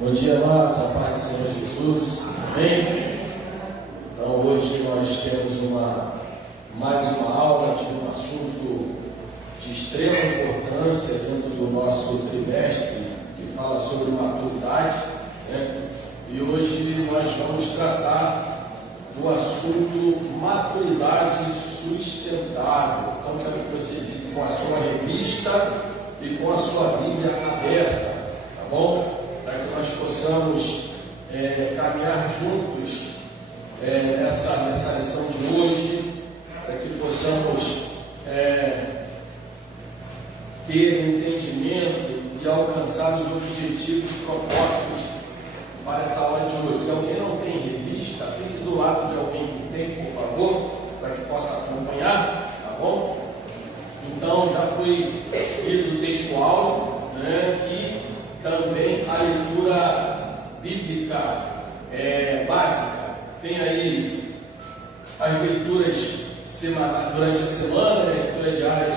Bom dia, amados, a paz do Senhor Jesus, amém? Então, hoje nós temos mais uma aula de um assunto de extrema importância dentro do nosso trimestre, que fala sobre maturidade, né? E hoje nós vamos tratar do assunto maturidade sustentável. Então, quero que você fique com a sua revista e com a sua Bíblia aberta, tá bom? Para que nós possamos caminhar juntos nessa lição de hoje, para que possamos ter um entendimento e alcançar os objetivos propostos para essa aula de hoje. Se alguém não tem revista, fique do lado de alguém que tem, por favor, para que possa acompanhar, tá bom? Então, já foi lido o textual, né? E também a leitura bíblica básica. Tem aí as leituras durante a semana, a leitura diária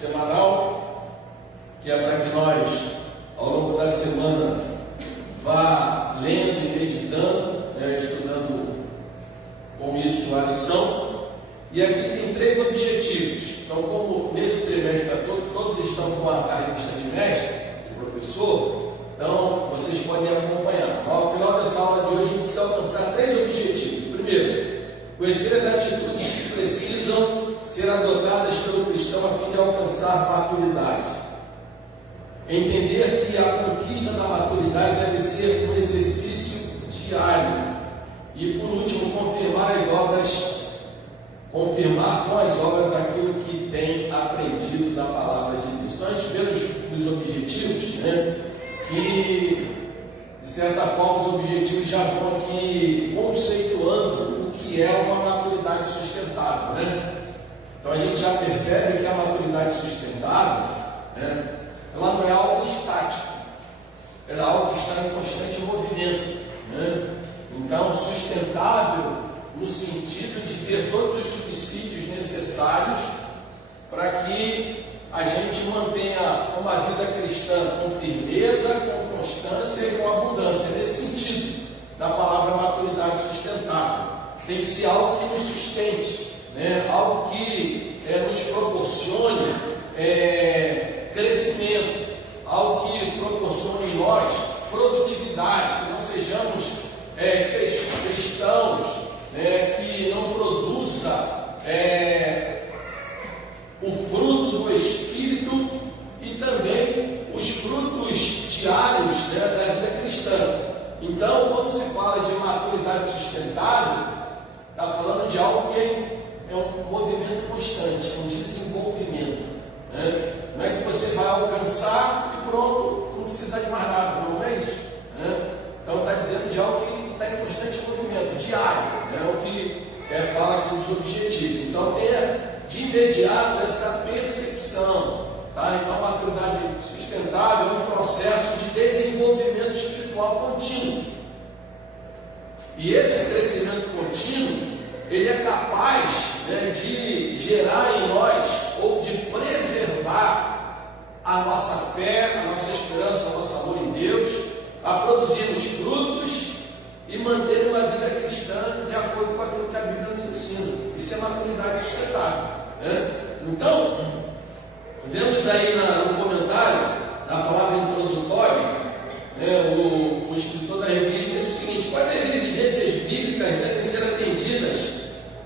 semanal, que é para que nós, ao longo da semana, vá lendo e meditando, estudando com isso a lição. E aqui tem 3 objetivos. Então, como nesse trimestre todos estão com a revista de mestre, professor, então vocês podem acompanhar. Ao final dessa aula de hoje, a gente precisa alcançar 3 objetivos. Primeiro, conhecer as atitudes que precisam ser adotadas pelo cristão a fim de alcançar maturidade. Entender que a conquista da maturidade deve ser um exercício diário. E por último, confirmar com as obras daquilo que tem aprendido da palavra de Deus. Então a gente vê nos objetivos, né, que de certa forma os objetivos já vão aqui conceituando o que é uma maturidade sustentável, né? Então a gente já percebe que a maturidade sustentável, né, ela não é algo estático, ela é algo que está em constante movimento, né? Então sustentável no sentido de ter todos os subsídios necessários para que a gente mantenha uma vida cristã com firmeza, com constância e com abundância. Nesse sentido, da palavra maturidade sustentável, tem que ser algo que nos sustente, né? Algo que nos proporcione crescimento, algo que proporcione em nós produtividade, que não sejamos cristãos que não produza o fruto do Espírito e também os frutos diários da vida cristã. Então, quando se fala de maturidade sustentável, está falando de algo que é um movimento constante, é um desenvolvimento, né? Não é que você vai alcançar e pronto, não precisa de mais nada, não é isso, né? Então está dizendo de algo que está em constante movimento, diário, é o que fala aqui dos objetivos. Então tenha de imediato essa percepção, tá? Então a maturidade sustentável é um processo de desenvolvimento espiritual contínuo. E esse crescimento contínuo, ele é capaz de gerar em nós, ou de preservar a nossa fé, a nossa esperança, o nosso amor em Deus, a produzirmos frutos e manter uma vida cristã de acordo com aquilo que a Bíblia nos ensina. Isso é maturidade sustentável, né? Então, vemos aí no comentário, na palavra introdutória, o escritor da revista diz o seguinte: quais exigências bíblicas devem ser atendidas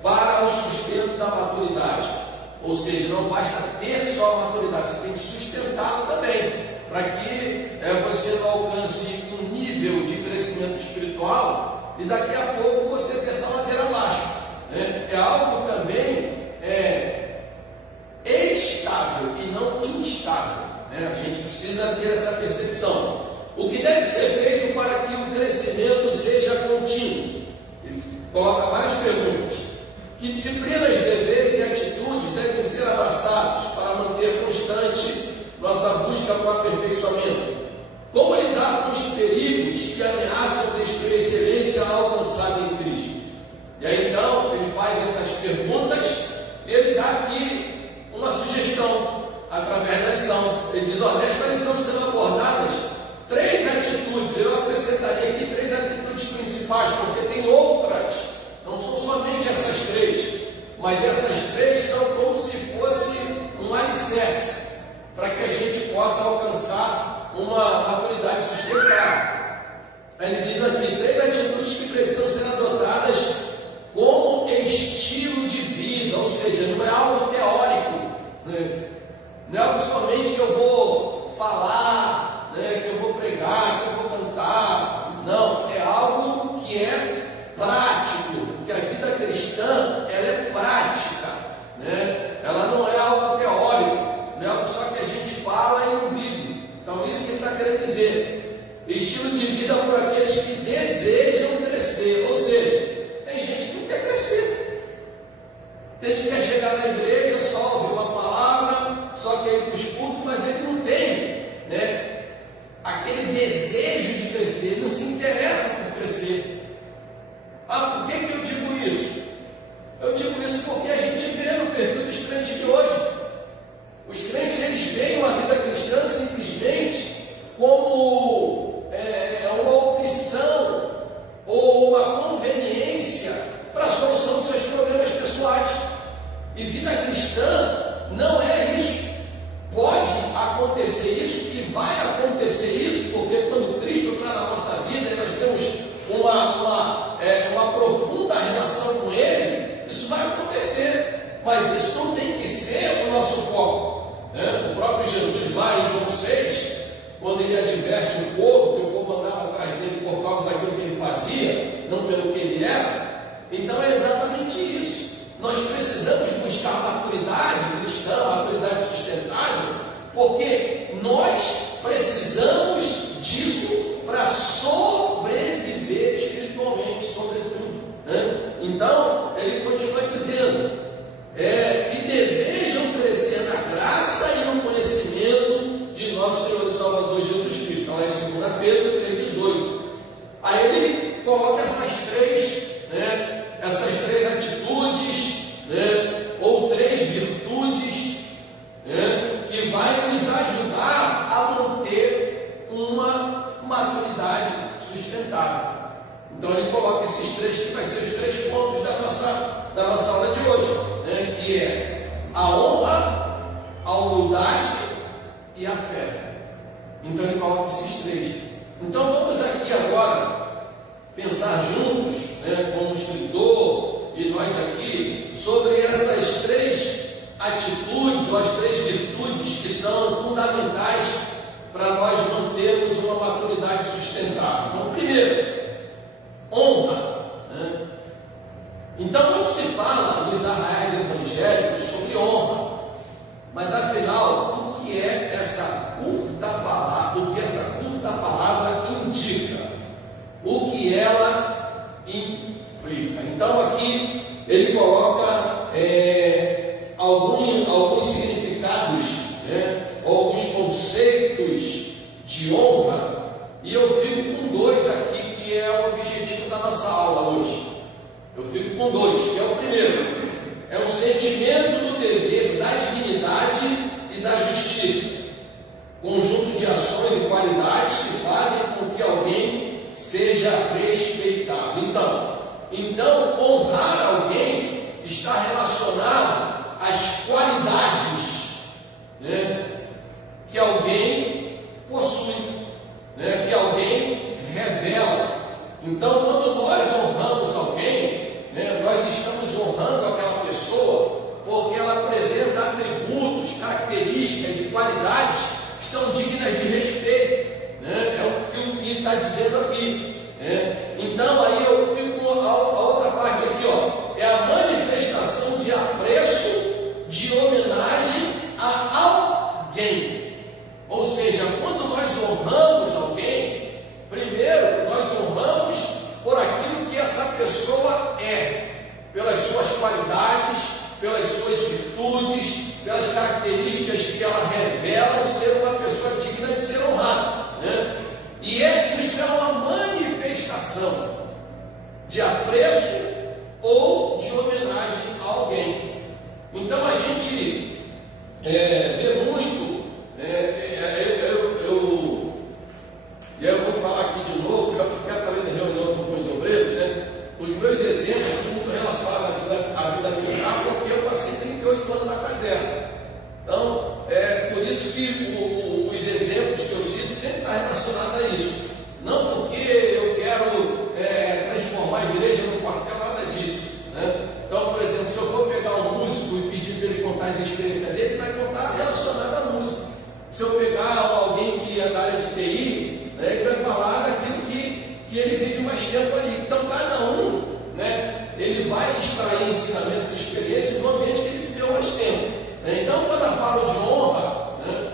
para o sustento da maturidade? Ou seja, não basta ter só a maturidade, você tem que sustentá-la também, para que você não alcance um nível de crescimento espiritual e daqui a pouco você desça a ladeira abaixo, né? É algo também estável e não instável, né? A gente precisa ter essa percepção. O que deve ser feito para que o crescimento seja contínuo? Ele coloca várias perguntas. Que disciplinas, deveres e atitudes devem ser abraçados para manter constante nossa busca para o aperfeiçoamento? Como lidar com os perigos que ameaçam destruir a excelência alcançada em Cristo? E aí então ele faz essas perguntas e ele dá aqui uma sugestão através da lição. Ele diz: nesta lição serão abordadas 3 atitudes. Eu estilo de vida por aqueles que desejam crescer. Ou seja, tem gente que não quer crescer. Tem gente que quer chegar na igreja, só ouvir uma palavra, só quer ir para os cultos, mas ele não tem, né, aquele desejo de crescer, ele não se interessa por crescer. Ah, por que eu digo isso? Eu digo isso porque a gente vê no perfil dos crentes de hoje. Os crentes, eles veem uma vida cristã simplesmente como uma opção ou uma conveniência para a solução dos seus problemas pessoais. E vida cristã não é isso. Pode acontecer isso e vai acontecer isso, porque quando Cristo está na nossa vida e nós temos uma profunda relação com Ele, isso vai acontecer, mas isso não tem que ser o nosso foco, né? O próprio Jesus lá em João 6, quando ele adverte o povo, que o povo andava atrás dele por causa daquilo que ele fazia, não pelo que ele era, então é exatamente isso. Nós precisamos buscar maturidade cristã, maturidade sustentável, porque nós precisamos disso para sobreviver espiritualmente, sobretudo, né? Então, ele continua dizendo, que desejam crescer na graça e no conhecimento de nosso Senhor e Salvador Jesus Cristo. Lá em 2 Pedro 3,18. Aí ele coloca essas três atitudes, né, ou três virtudes, né, que vai nos ajudar a manter uma maturidade sustentável. Então ele coloca esses três, que vai ser os 3 pontos da nossa aula de hoje, né, que é a honra, a humildade e a fé. Então ele coloca esses 3. Então vamos aqui agora pensar juntos, né, como escritor e nós aqui, sobre essas 3 atitudes ou as 3 virtudes que são fundamentais para nós mantermos uma maturidade sustentável. Então, primeiro, honra, né? Então, quando se fala nos arraiais evangélicos sobre honra, mas afinal, o que é essa curta palavra? O que essa curta palavra indica? O que ela implica? Então, aqui ele coloca alguns significados, né? Alguns conceitos de honra, e eu fico com 2 aqui, que é o objetivo da nossa aula hoje. Eu fico com 2, que é o primeiro, é um sentimento do dever, da dignidade e da justiça, conjunto de ações e qualidades que fazem com que alguém seja respeitado. Então honrar alguém está relacionado às qualidades, né, que alguém possui, né, que alguém revela. Então, quando nós honramos alguém, né, nós estamos honrando aquela pessoa porque ela apresenta atributos, características e qualidades que são dignas de respeito, né? É o que ele está dizendo aqui, né? Então, aí eu fico com a outra parte aqui, ó, é a manifestação de apreço, de homenagem a alguém. Ou seja, quando nós honramos alguém, primeiro nós honramos por aquilo que essa pessoa é, pelas suas qualidades, pelas suas virtudes, pelas características que ela revela ser uma pessoa digna de ser honrada, né? E isso é uma manifestação de apreço ou de homenagem a alguém. Então a gente vê muito, e aí eu vou falar aqui de novo, já fiquei falando em reunião com os obreiros, né? Os meus exemplos são muito relacionados à vida militar, porque eu passei 38 anos na caserna. Então, por isso que os exemplos que eu cito sempre estão relacionados a isso. Não porque eu quero transformar a igreja num quartel, nada disso, né? Então, por exemplo, se eu for pegar um músico e pedir para ele contar a experiência dele, ele vai contar relacionado à música. Se eu pegar alguém que é da área de TI, né, ele vai falar daquilo que ele vive mais tempo ali. Então, cada um, né, ele vai extrair ensinamentos e experiências do ambiente que ele viveu mais tempo. Então, quando eu falo de honra, né,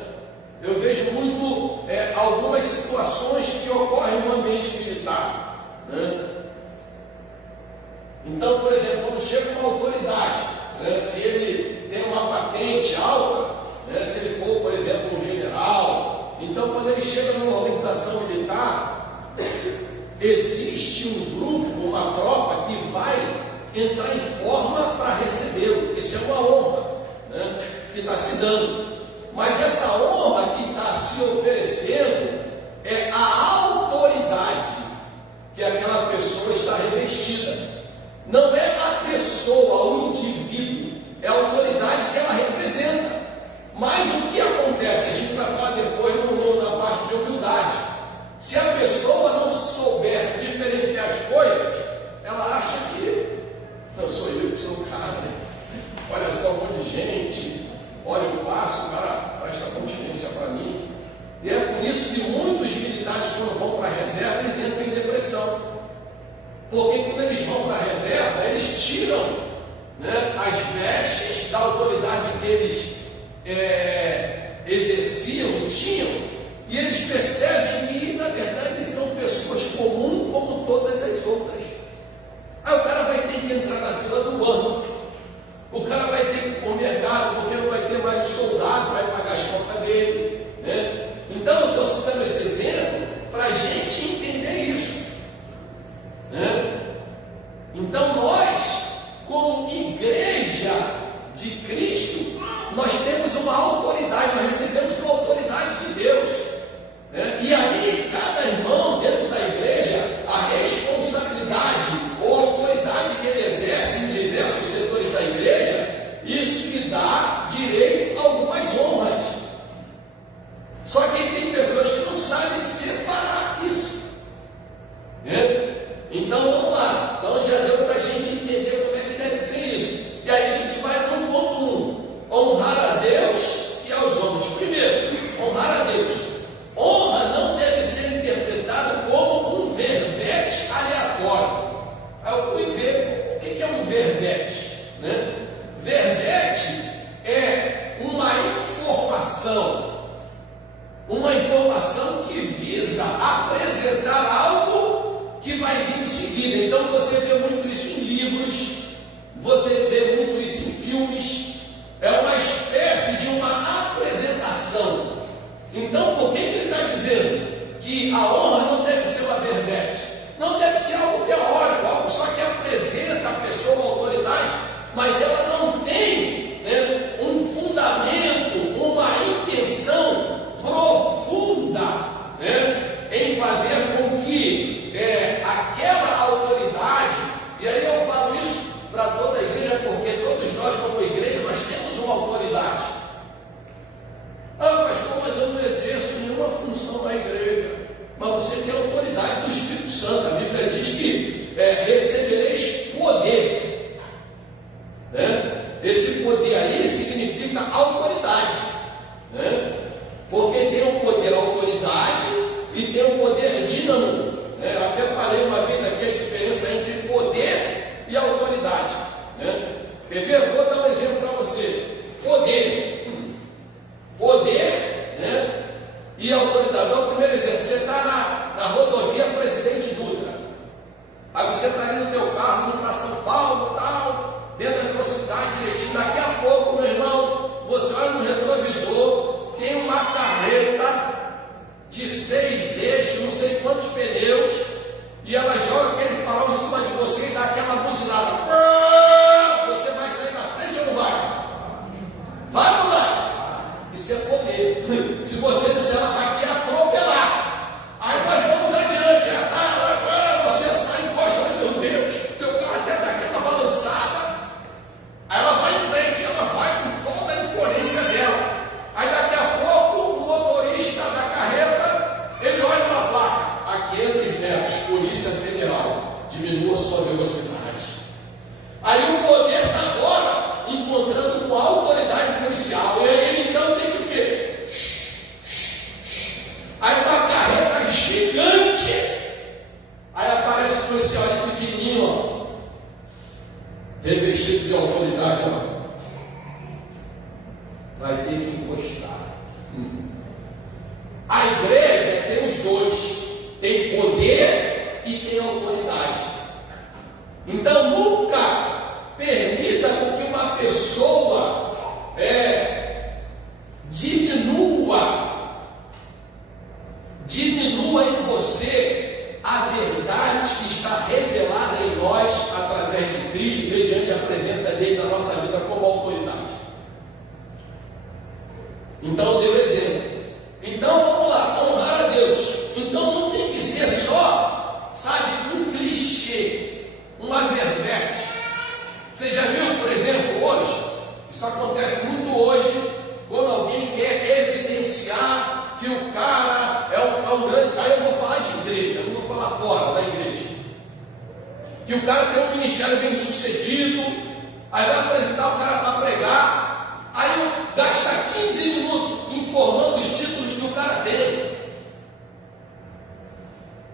eu vejo muito algumas situações que ocorrem em um ambiente militar, né? Então, por exemplo, quando chega uma autoridade, né, se ele tem uma patente alta, né, se ele for, por exemplo, um general, então quando ele chega numa organização militar, existe um grupo, uma tropa que vai entrar em forma para recebê-lo. Isso é uma honra, né, que está se dando. Mas essa honra que está se oferecendo é a autoridade que aquela pessoa está revestida. Não é a pessoa, o indivíduo, é a autoridade que ela representa. Mas o que acontece? A gente vai falar depois na parte de humildade. Se a pessoa não souber diferenciar as coisas, ela acha que não sou eu que sou o cara, né? Olha só um monte de gente, olha eu passo, o cara presta continência para mim. E é por isso que muitos militares, quando vão para a reserva, eles entram em depressão. Porque quando eles vão para a reserva, eles tiram, né, as vestes da autoridade que eles exerciam, tinham, e eles percebem que, na verdade, são pessoas comuns como todas as outras. Aí o cara vai ter que entrar na fila do banco, o cara vai ter que ir para o mercado, porque não vai ter mais soldado para pagar as contas dele, né? Então, eu estou citando esse exemplo para a gente entender isso, né? Então, nós, como igreja de Cristo, nós temos uma autoridade, nós recebemos uma autoridade de Deus, né? E aí, cada irmão dentro da igreja, a responsabilidade ou a autoridade que ele exerce em diversos setores da igreja, isso lhe dá direito a algumas honras. Só que tem pessoas que não sabem separar isso, né? Então vamos lá. Então já deu para a gente entender como é que deve ser isso. E aí a gente vai para um ponto 1: honrar a Deus e aos homens. Primeiro, honrar a Deus. Honra não deve ser interpretada como um verbete aleatório. Aí eu fui ver o que é um verbete, né? Verbete é uma informação que visa apresentar algo que vai vir em seguida. Então você vê muito isso em livros, você vê muito isso em filmes. É uma espécie de uma apresentação. Então por que ele está dizendo que a honra não deve ser uma verbete? Não deve ser algo teórico, algo só que apresenta a pessoa, a autoridade, mas ela não tem, né, um fundamento, uma intenção profunda, né, em fazer com que aquela autoridade, e aí eu falo isso para toda a igreja, porque todos nós como igreja, nós temos uma autoridade. Ah, pastor, mas eu não exerço nenhuma função na igreja. Mas você tem a autoridade do Espírito Santo. A Bíblia diz que recebereis poder, né? Esse poder aí significa autoridade, né? Porque tem o poder autoridade e tem o poder dínamo, né? Eu até falei uma vez aqui a diferença entre poder e autoridade, né? Quer ver? Eu vou dar um exemplo para você. Poder, né, e autoridade. Então, o primeiro exemplo: você está na rodovia Presidente Dutra. Aí você está indo no teu carro, indo para São Paulo, tal, dentro da velocidade direitinho. Daqui a pouco, meu irmão, você olha no retrovisor, tem uma carreta de 6 eixos, não sei quantos pneus, e ela joga aquele farol em cima de você e dá aquela buzinada. Você vai sair na frente ou não vai? Vai ou não vai? Isso é poder. Se você disser, ela vai te atropelar. Aí nós vamos adiante. Você sai e encosta, meu Deus, teu carro até dá aquela balançada. Aí ela vai em frente, ela vai com toda a imponência dela. Aí daqui a pouco, o motorista da carreta, ele olha uma placa: a 500 metros, Polícia Federal, diminua sua velocidade. Aí o poder está agora encontrando com a autoridade policial. E aí ele então tem que o quê? Aí uma carreta gigante. Aí aparece o policial ali pequenininho, ó, revestido de autoridade, ó. Vai ter que encostar. A igreja tem os dois: tem poder lá fora da igreja. Que o cara tem um ministério bem sucedido, aí vai apresentar o cara para pregar, aí gasta 15 minutos informando os títulos que o cara tem.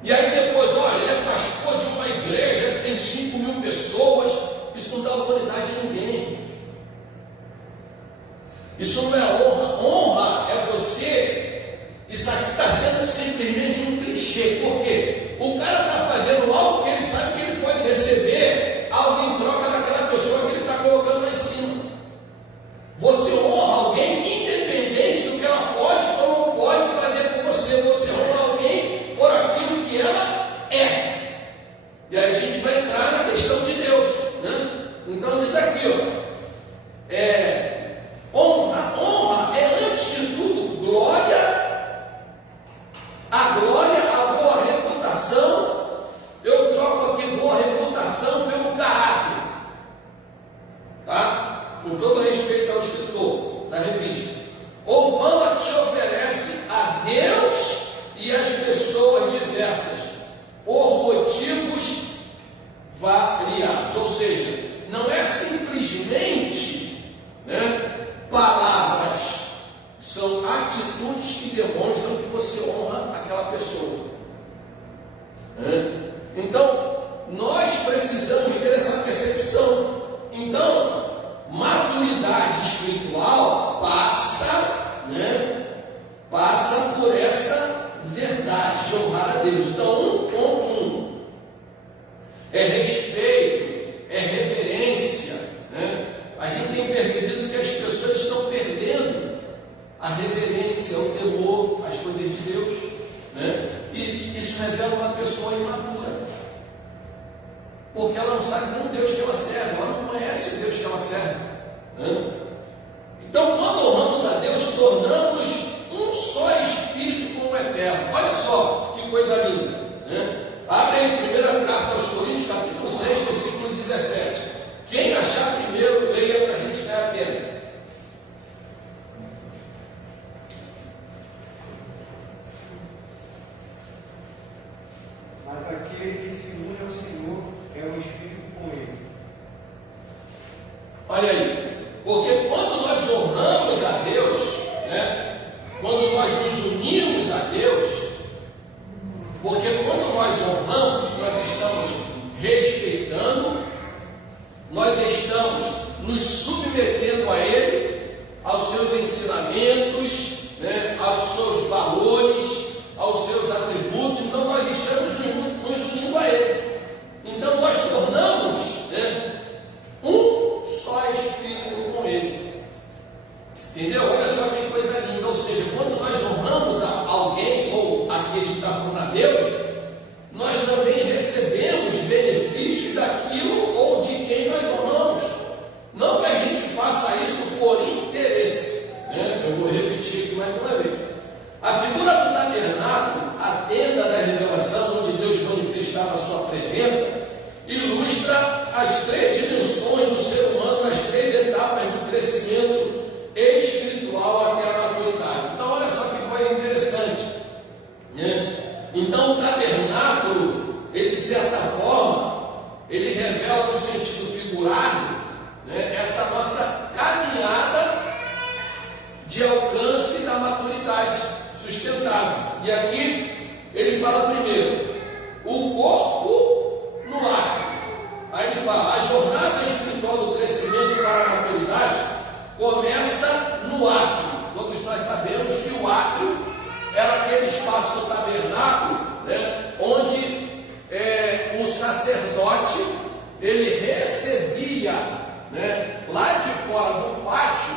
E aí depois, olha, ele é pastor de uma igreja que tem 5.000 pessoas, isso não dá autoridade a ninguém. Isso não é honra. Honra é você. Isso aqui está sendo simplesmente um clichê. Por quê? O cara está fazendo algo que ele sabe que ele pode receber algo em troca daquela pessoa que ele está colocando lá em cima. Você honra alguém independente do que ela pode ou não pode fazer com você. Você honra alguém por aquilo que ela é. E aí a gente vai entrar na questão de Deus, né? Então diz aqui, honra é antes de tudo glória, a boa reputação. Eu troco aqui boa reputação pelo caráter, tá? Com todo respeito ao escritor da revista. Ou fama que se oferece a Deus e às pessoas diversas, por motivos variados. Ou seja, não é simplesmente, né, palavras, são atitudes que demonstram que você honra aquela pessoa. Então, nós precisamos ter essa percepção. Então, maturidade espiritual passa por essa verdade de honrar a Deus. Então, 1.1 é respeito, é reverência, né? A gente tem percebido que as pessoas estão perdendo a reverência, o temor às coisas de Deus, né? Isso revela uma pessoa imatura, porque ela não sabe nem o Deus que ela serve, ela não conhece o Deus que ela serve, né? Então, quando honramos a Deus, tornamos um só Espírito com o Eterno. Olha só que coisa linda, né? Abre aí, primeira carta aos Coríntios, capítulo 6, versículo 17. Quem achar primeiro, leia para a gente ganhar tempo. Mas aquele que se une ao Senhor é o Espírito com ele. Olha aí, porque quando nós honramos a Deus, né? Quando nós nos unimos a Deus, porque quando nós honramos, nós estamos respeitando, nós estamos nos submetendo a Ele, aos seus ensinamentos, né, aos seus valores, aos seus atributos. Então nós estamos nos unindo a Ele. Então nós tornamos, né, um só Espírito com Ele. Entendeu? Olha só que coisa linda. Ou seja, quando nós honramos a alguém, ou aqui a gente está falando a Deus, nós também recebemos benefício daquilo ou de quem nós honramos. Não que a gente faça isso por interesse, né? Eu vou repetir aqui mais uma vez. A figura do tabernáculo, a tenda da revelação, onde Deus manifestava a sua presença, ilustra as três dimensões do ser humano, nas três etapas do crescimento espiritual até a maturidade. Então, olha só que coisa interessante, né? Então, o tabernáculo, ele, de certa forma, ele revela no sentido figurado, né, essa nossa caminhada de alcance da maturidade sustentável. E aqui ele fala primeiro, o corpo no átrio. Aí ele fala, a jornada espiritual do crescimento para a maturidade começa no átrio. Todos nós sabemos que o átrio era aquele espaço do tabernáculo, né, onde o sacerdote ele recebia, né, lá de fora do pátio,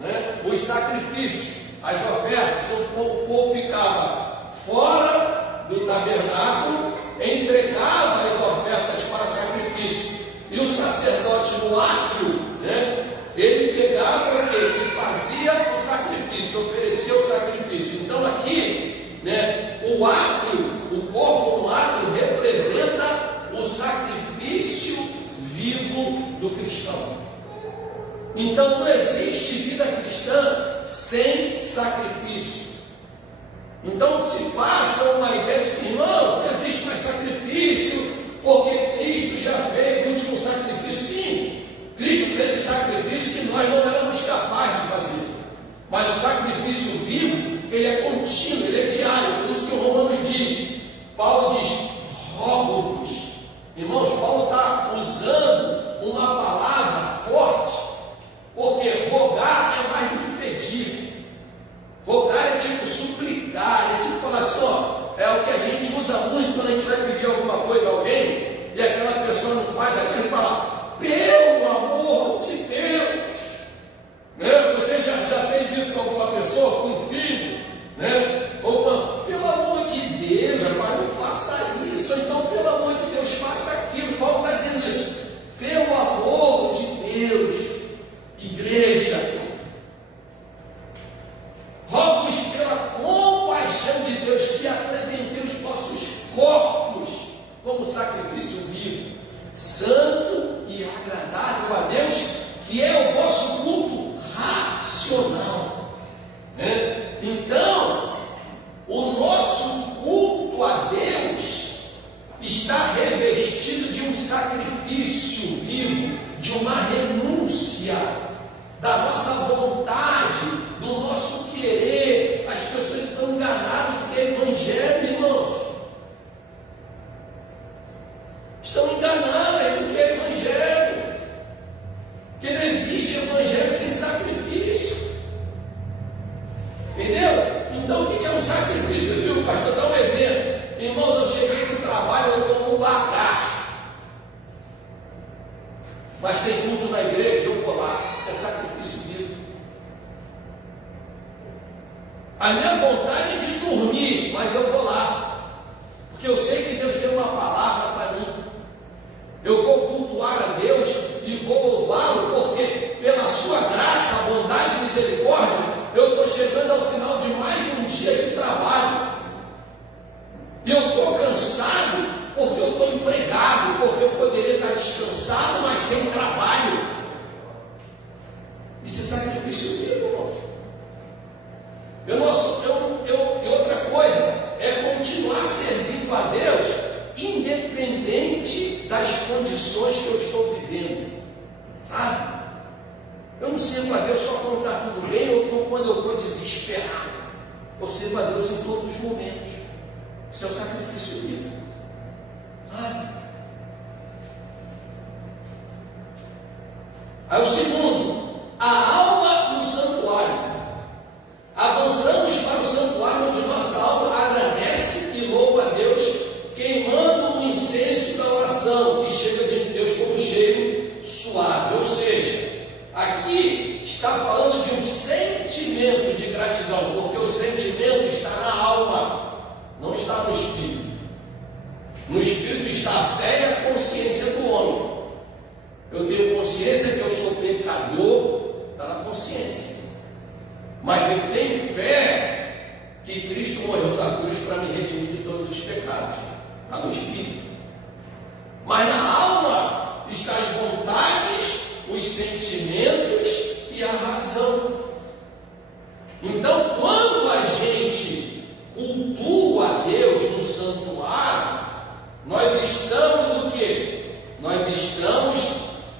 né, os sacrifícios, as ofertas. O povo ficava fora do tabernáculo, entregava as ofertas para sacrifício, e o sacerdote no átrio, né, ele pegava o que? Ele fazia o sacrifício, oferecia o sacrifício. Então aqui, né, o átrio, o corpo no átrio representa o sacrifício vivo do cristão. Então não existe vida cristã sem sacrifício. Então se passa uma ideia de que, irmão, não existe corpos como sacrifício vivo, santo e agradável a Deus, que é o vosso culto racional. Né? Então, o nosso culto a Deus está revestido de um sacrifício vivo, de uma renúncia da nossa vontade, do nosso querer. As pessoas estão enganadas porque é evangelho, irmãos. Estão enganadas porque é evangelho. Porque não existe evangelho sem sacrifício. Entendeu? Então o que é um sacrifício, viu, pastor? Dá um exemplo. Irmãos, eu cheguei no trabalho, eu estou um bagaço. Mas tem culto na igreja, eu vou lá. Isso é sacrifício vivo. A minha vontade é de dormir, mas eu vou lá. Porque eu sei que Deus tem uma palavra para mim. Eu vou cultuar a Deus e vou louvá-lo, porque pela sua graça, bondade e misericórdia, eu estou chegando ao final de mais um dia de trabalho. E eu estou cansado, porque eu estou empregado, porque eu poderia estar descansado, mas sem trabalho. Isso é sacrifício vivo, irmãos. E outra coisa é continuar servindo a Deus, independente das condições que eu estou vivendo. Sabe? Eu não sirvo a Deus só quando está tudo bem ou quando eu estou desesperado. Eu sirvo a Deus em todos os momentos. Isso é um sacrifício vivo. Sabe? Aí o segundo, a alma no santuário. Avançamos para o santuário onde nossa alma agradece e louva a Deus, queimando o incenso da oração que chega diante de Deus como cheiro suave. Ou seja, aqui está falando de um sentimento de gratidão, porque o sentimento está na alma, não está no espírito. No espírito está a fé e a consciência do homem. Eu tenho consciência que eu sou pecador, está na consciência. Mas eu tenho fé que Cristo morreu na cruz para me redimir de todos os pecados. Está no espírito. Mas na alma estão as vontades, os sentimentos e a razão. Então, quando a gente cultua a Deus no santuário, nós estamos o quê? Nós estamos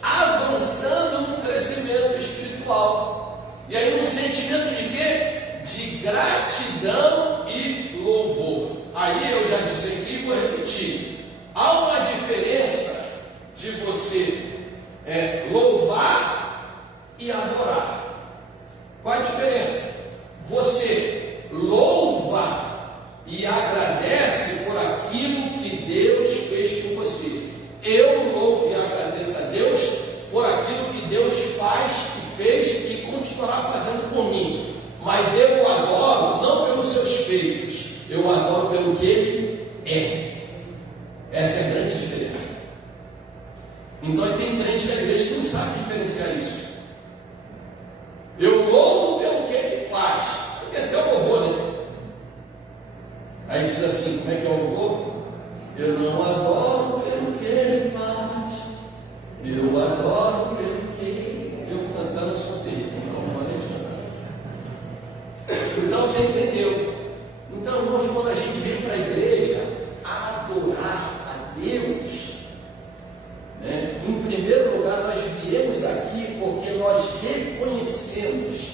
avançando no crescimento espiritual. E aí um sentimento de quê? De gratidão e louvor. Aí eu já disse aqui e vou repetir. Há uma diferença de você louvar e adorar. Qual a diferença? Você louva e agradece por aquilo que Deus fez por você. Eu louvo e agradeço a Deus por aquilo que Deus faz e fez e continuará fazendo por mim. Mas eu o adoro não pelos seus feitos, eu o adoro pelo que Ele é. Essa é a grande diferença. Então tem crente da igreja que não sabe diferenciar isso. Eu louvo pelo que Ele faz. Porque até o louvor, né? Aí diz assim, como é que é o louvor? Eu não adoro pelo que Ele faz, eu adoro pelo que eu cantando sou dele. Então você entendeu? Então, irmãos, quando a gente vem para a igreja adorar a Deus, né? Em primeiro lugar, nós viemos aqui porque nós reconhecemos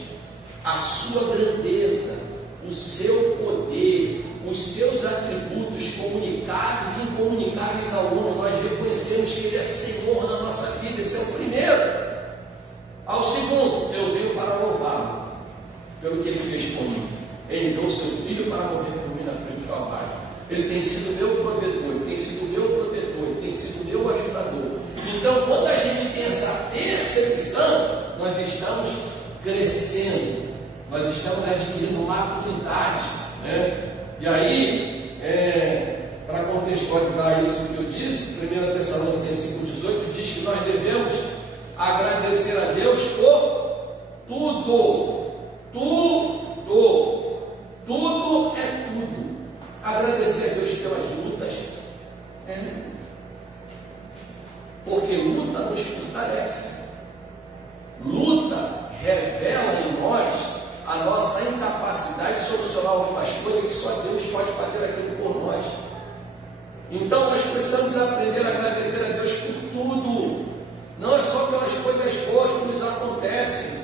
a sua grandeza, o seu poder, os seus atributos comunicáveis e incomunicáveis ao homem. Nós reconhecemos que Ele é Senhor na nossa vida. Esse é o primeiro. Ao segundo, eu venho para louvá-lo pelo que Ele fez por mim. Ele enviou seu Filho para morrer por mim na cruz do Calvário. Ele tem sido meu provedor, Ele tem sido meu protetor, Ele tem sido meu ajudador. Então, quando a gente tem essa percepção, nós estamos crescendo, nós estamos adquirindo maturidade, né? E aí, para contextualizar isso que eu disse, 1 Tessalonicenses 5,18 diz que nós devemos agradecer a Deus por tudo. Tudo é tudo. Agradecer a Deus pelas lutas, luta nos fortalece. Luta revela em nós a nossa incapacidade de solucionar algumas coisas que só Deus pode fazer aquilo por nós. Então nós precisamos aprender a agradecer a Deus por tudo. Não é só pelas coisas boas que nos acontecem,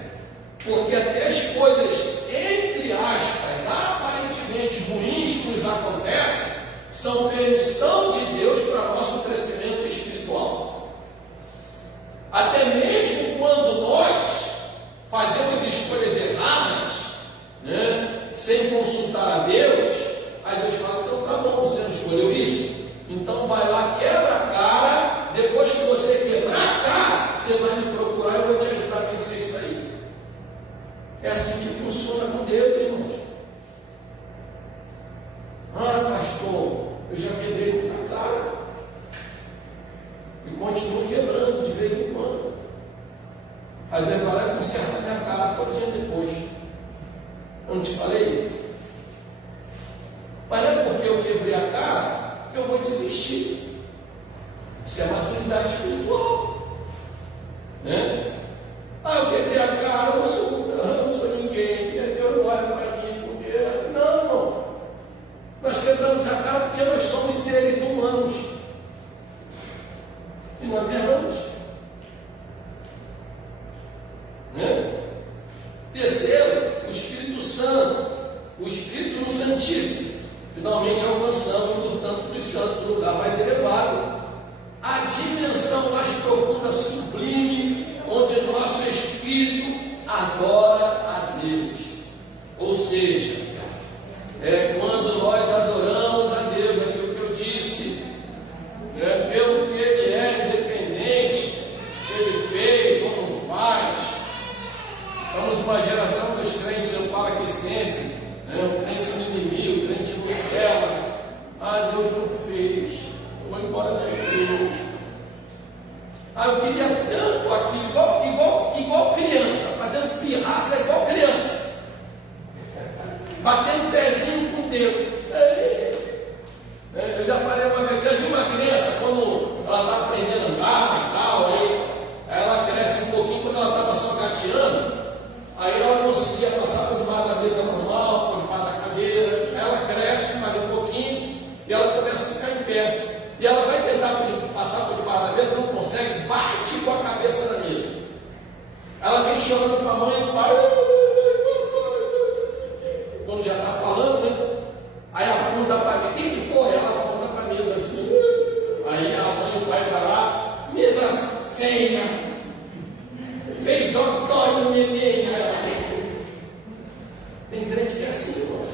porque até as coisas, entre aspas, aparentemente ruins que nos acontecem, são permissão de Deus para nosso crescimento espiritual. Até mesmo quando nós fazemos escolhas erradas, né, sem consultar a Deus, aí Deus fala: então tá bom, você não escolheu isso? Então vai lá, quebra a cara, depois que você quebrar a cara, você vai me procurar e eu vou te ajudar a vencer isso aí. É assim que funciona com Deus, irmãos. Ah, pastor, eu já quebrei muita cara e continuo quebrando de vez em quando. Aí Deus vai lá e conserta a minha cara todo dia depois. Eu não te falei? Mas não é porque eu quebrei a cara que eu vou desistir. Isso é maturidade espiritual, né? Ah, eu quebrei a cara, eu não sou ninguém, Deus não olha para mim, porque... Não, irmão. Nós quebramos a cara porque nós somos seres humanos e nós erramos, né? Terceiro, o Espírito Santo, o Espírito no Santíssimo. Finalmente alcançamos, portanto, dos santos, o lugar mais elevado, a dimensão mais profunda, sublime, onde nosso espírito adora a Deus. Ou seja, quando nós adoramos a Deus, aquilo que eu disse, pelo que Ele é, independente se Ele fez ou não faz. Estamos uma geração dos crentes, eu falo aqui sempre, o crente no inimigo, o crente no Nutella. Ah, Deus não fez, eu vou embora da igreja. Ah, eu queria tanto aquilo, igual criança, fazendo pirraça igual criança, batendo pezinho com o dedo. Eu já falei uma vez, já viu uma criança quando ela está aprendendo a andar e tal, aí ela cresce um pouquinho, quando ela estava só gateando, aí ela conseguia passar por debaixo da mesa normal, por debaixo da cadeira, ela cresce mais um pouquinho e ela começa a ficar em pé. E ela vai tentar passar por debaixo da mesa, não consegue, bate com a cabeça na mesa. Ela vem chorando para a mãe e o pai, quando já está falando, né? Aí aponta para mim, quem que foi? Ela aponta para a mesa assim. Aí a mãe e o pai vai lá, mesa feia, fez dói no neném. Tem crente que é assim, irmão.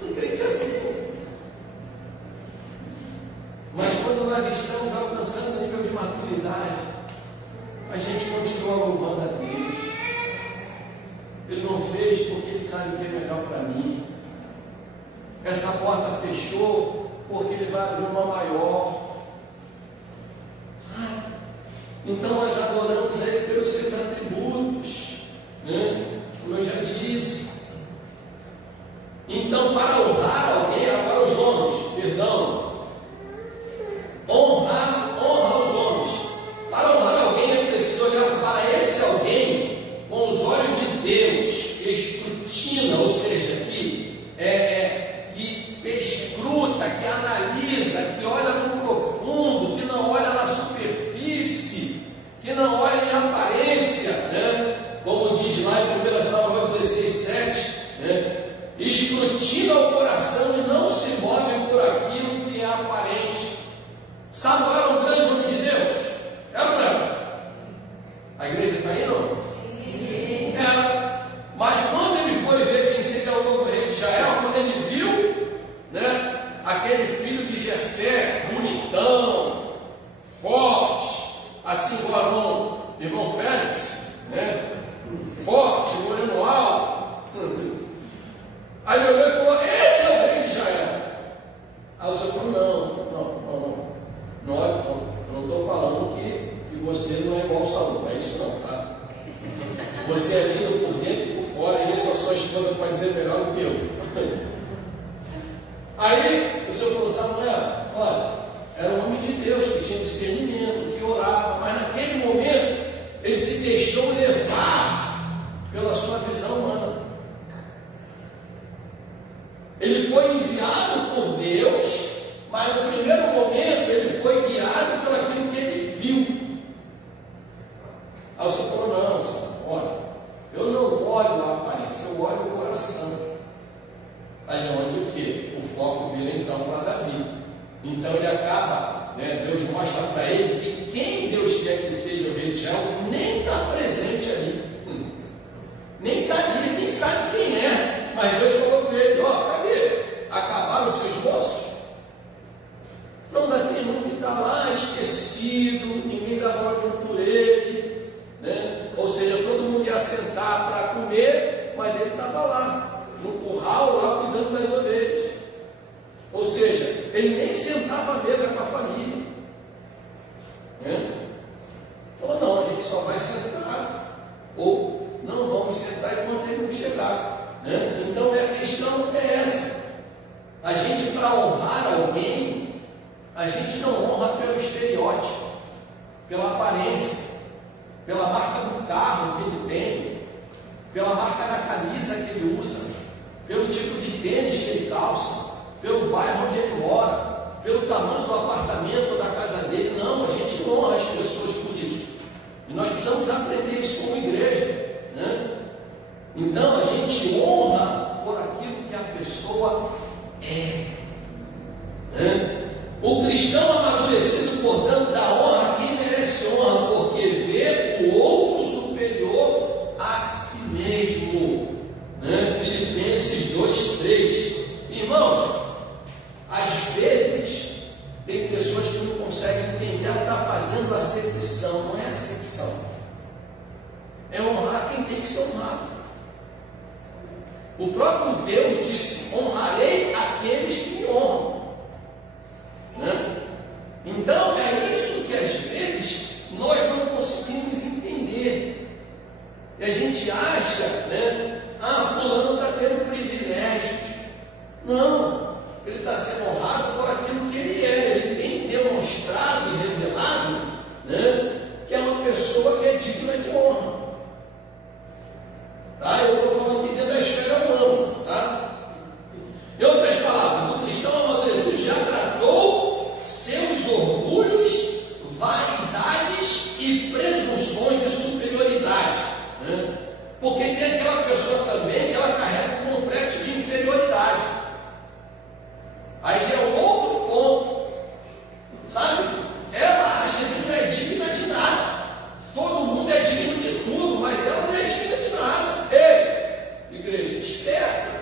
Tem crente assim. Mas quando nós estamos alcançando o nível de maturidade, a gente continua louvando a Deus. Ele não fez porque Ele sabe o que é melhor para mim. Essa porta fechou porque Ele vai abrir uma maior. Então nós adoramos a Ele pelos seus atributos, né? Como eu já disse. Então, para honrar alguém, agora os homens, perdão, honra os homens. Para honrar alguém é preciso olhar para esse alguém com os olhos de Deus, que escrutina, ou seja, que perscruta, que analisa, que olha no profundo, que não olha na superfície, que não olha em aparência, né? Como diz lá em 1 Samuel 16:7, né? Escrutina o coração e não se move por aquilo que é aparente. Samuel era um grande homem de Deus? Era ou não era? A igreja está aí, não? Sim. Era. Mas quando ele foi ver quem seria o novo rei de Israel, quando ele viu, né, aquele filho de Jessé, bonitão, forte, assim igual irmão Félix, né? Forte, moreno alto. Aí ele olhou e falou: esse é o rei de Israel. Aí o Senhor falou: não estou falando que você não é igual ao Saul, não é isso não, tá? Você é lindo por dentro e por fora, e isso a sua esposa pode dizer melhor do que eu. Aí o Senhor falou: Samuel, olha, era um homem de Deus, que tinha discernimento, que orava, mas naquele momento ele se deixou levar pela sua visão humana. Ele foi enviado por Deus, mas no primeiro momento ele foi guiado por aquilo que ele viu. Aí você falou, não, Senhor, olha, eu não olho a aparência, eu olho o coração. Aí é onde o quê? O foco vira então para Davi. Então ele acaba, Deus mostra para ele que quem Deus quer que seja o rei de Israel nem está presente ali. Nem está ali, nem sabe quem é. Mas Deus falou para ele, cadê? Acabaram os seus moços? Não dá tempo, que está lá esquecido, ninguém dá ordem por ele, Ou seja, todo mundo ia sentar para comer, mas ele estava lá, no curral, lá cuidando das ovelhas. Ou seja, ele nem sentava à mesa com a família. Falou, não, a gente só vai sentar, ou não vamos sentar enquanto ele não chegar. Então a questão é essa. A gente, para honrar alguém, a gente não honra pelo estereótipo, pela aparência, pela marca do carro que ele tem, pela marca da camisa que ele usa, pelo tipo de tênis que ele calça, pelo bairro onde ele mora, pelo tamanho do apartamento, da casa dele. Não, a gente não honra as pessoas por isso. E nós precisamos aprender isso como igreja. Então a gente honra por aquilo que a pessoa é. O cristão amadurecido, portanto, dá honra a quem merece honra, porque vê o outro superior a si mesmo. Filipenses 2:3. Irmãos, às vezes tem pessoas que não conseguem entender, está fazendo acepção. Não é acepção, é honrar quem tem que ser honrado. O próprio Deus disse: honrarei aqueles que me honram. Então é isso que às vezes nós não conseguimos entender. E a gente acha, fulano está tendo privilégios. Não, ele está sendo honrado por aquilo que ele é. Ele tem demonstrado e revelado, que é uma pessoa que é digna de honra. Tá? Eu estou falando aqui dentro da esfera humana, tá? Em outras palavras, o cristão amadurecido já tratou seus orgulhos, vaidades e presunções de superioridade, porque tem aquela pessoa também que ela carrega um complexo de inferioridade. Aí já é um outro ponto, sabe? Ela acha que não é digna de nada. Todo mundo é digno de tudo, mas ela não é digna de nada. Ei, igreja, desperta.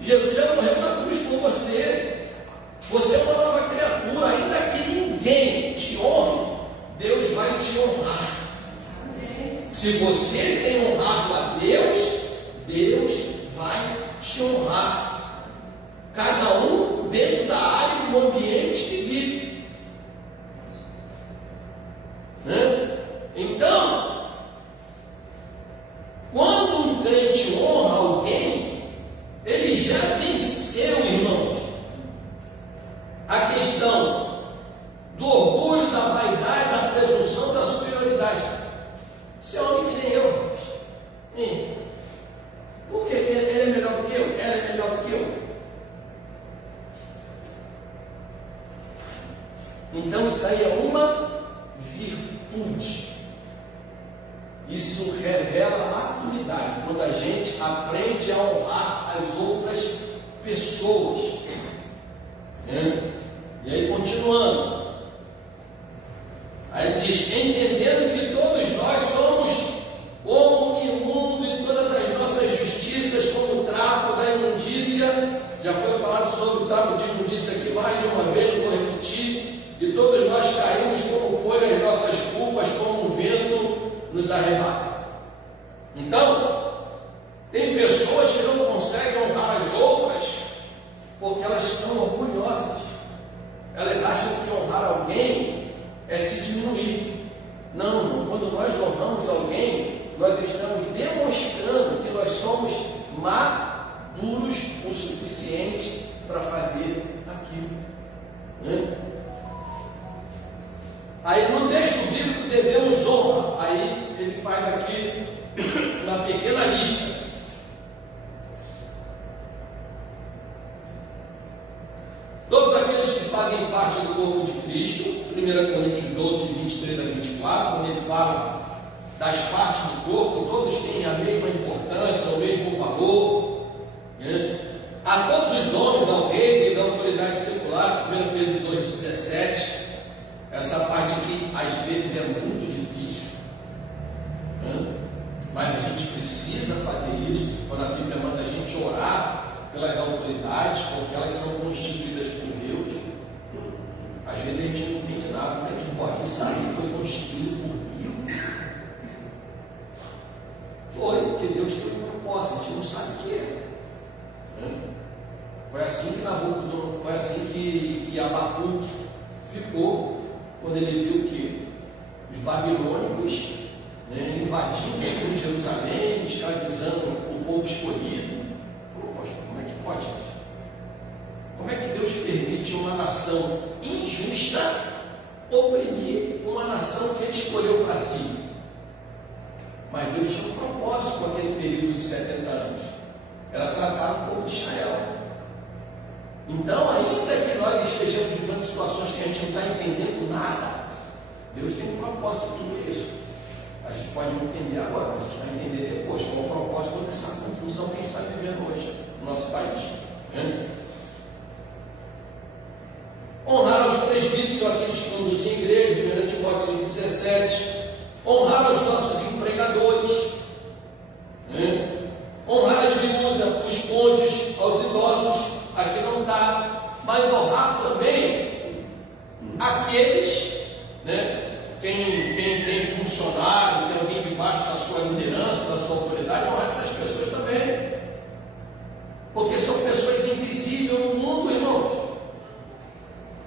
Jesus já morreu na cruz por você. Você é uma nova criatura. Ainda que ninguém te honre, Deus vai te honrar. Se você tem honrado a Deus, Deus vai te honrar. Cada um dentro da área e do ambiente que vive. Então, quando um crente honra alguém, ele já venceu, irmãos, a questão do orgulho, da vaidade, da presunção, da superioridade. Você é homem que nem eu. Por quê? Ele é melhor do que eu? Ela é melhor do que eu? Então isso aí é uma virtude. Isso revela maturidade, quando a gente aprende a honrar as outras pessoas. E aí continuando, aí ele diz: entendendo que todos nós somos como imundo em todas as nossas justiças, como o trapo da imundícia. Já foi falado sobre o trapo de imundícia aqui mais de uma vez, não vou repetir. E todos nós caímos como folhas as nossas culpas, como o vento nos arrebata. Então, tem pessoas que não conseguem honrar as outras porque elas são orgulhosas. Elas acham que honrar alguém é se diminuir. Não, irmão, quando nós honramos alguém, nós estamos demonstrando que nós somos maduros o suficiente para fazer aquilo. Né? Aí no texto bíblico devemos honra. Aí ele faz aqui uma pequena lista. Todos aqueles que fazem parte do corpo de Cristo, 1 Coríntios 12, 23 a 24, quando ele fala das partes do corpo, todos têm a mesma importância, o mesmo valor. Né? A todos os homens da rei e da autoridade secular, 1 Pedro 2,17, essa parte aqui às vezes é muito difícil. Né? Mas a gente precisa fazer isso quando a Bíblia manda a gente orar pelas autoridades, porque elas são constituídas por Deus. Às vezes a gente não entende nada, como é que a gente pode? Isso aí foi constituído por Deus. Foi, porque Deus tem um propósito, a gente não sabe o que é. Foi assim que Nabucodonosor, foi assim que Abacuque ficou quando ele viu que os babilônicos, né, invadindo Jerusalém, escravizando o povo escolhido. Poxa, como é que pode isso? Como é que Deus permite uma nação injusta oprimir uma nação que ele escolheu para si? Mas Deus tinha um propósito com aquele período de 70 anos. Era tratar o povo de Israel. Então, ainda que nós estejamos vivendo situações que a gente não está entendendo nada, Deus tem um propósito em tudo isso. A gente pode não entender agora, mas a gente vai entender depois qual é o propósito dessa confusão que a gente está vivendo hoje no nosso país. Honrar os presbíteros, aqueles que conduzem a igreja, 1 Timóteo 5,17. Honrar os nossos empregadores. Honrar as viúvas, os cônjuges, aos idosos. Aqui não está. Mas honrar também aqueles, né? Quem tem funcionário, tem alguém debaixo da sua liderança, da sua autoridade, honrar essas pessoas também. Porque são pessoas invisíveis no mundo, irmãos.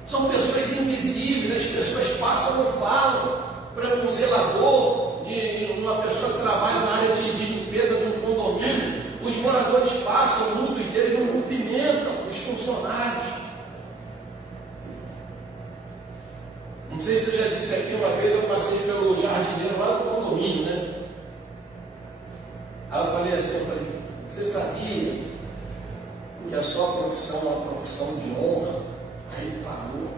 São pessoas invisíveis, as pessoas passam e não falam. Para um zelador, de uma pessoa que trabalha na área de limpeza de um condomínio, os moradores passam, muitos deles não cumprimentam os funcionários. Não sei se eu já disse aqui, uma vez eu passei pelo jardineiro lá do condomínio, né? Aí eu falei assim, você sabia que a sua profissão é uma profissão de honra? Aí ele parou.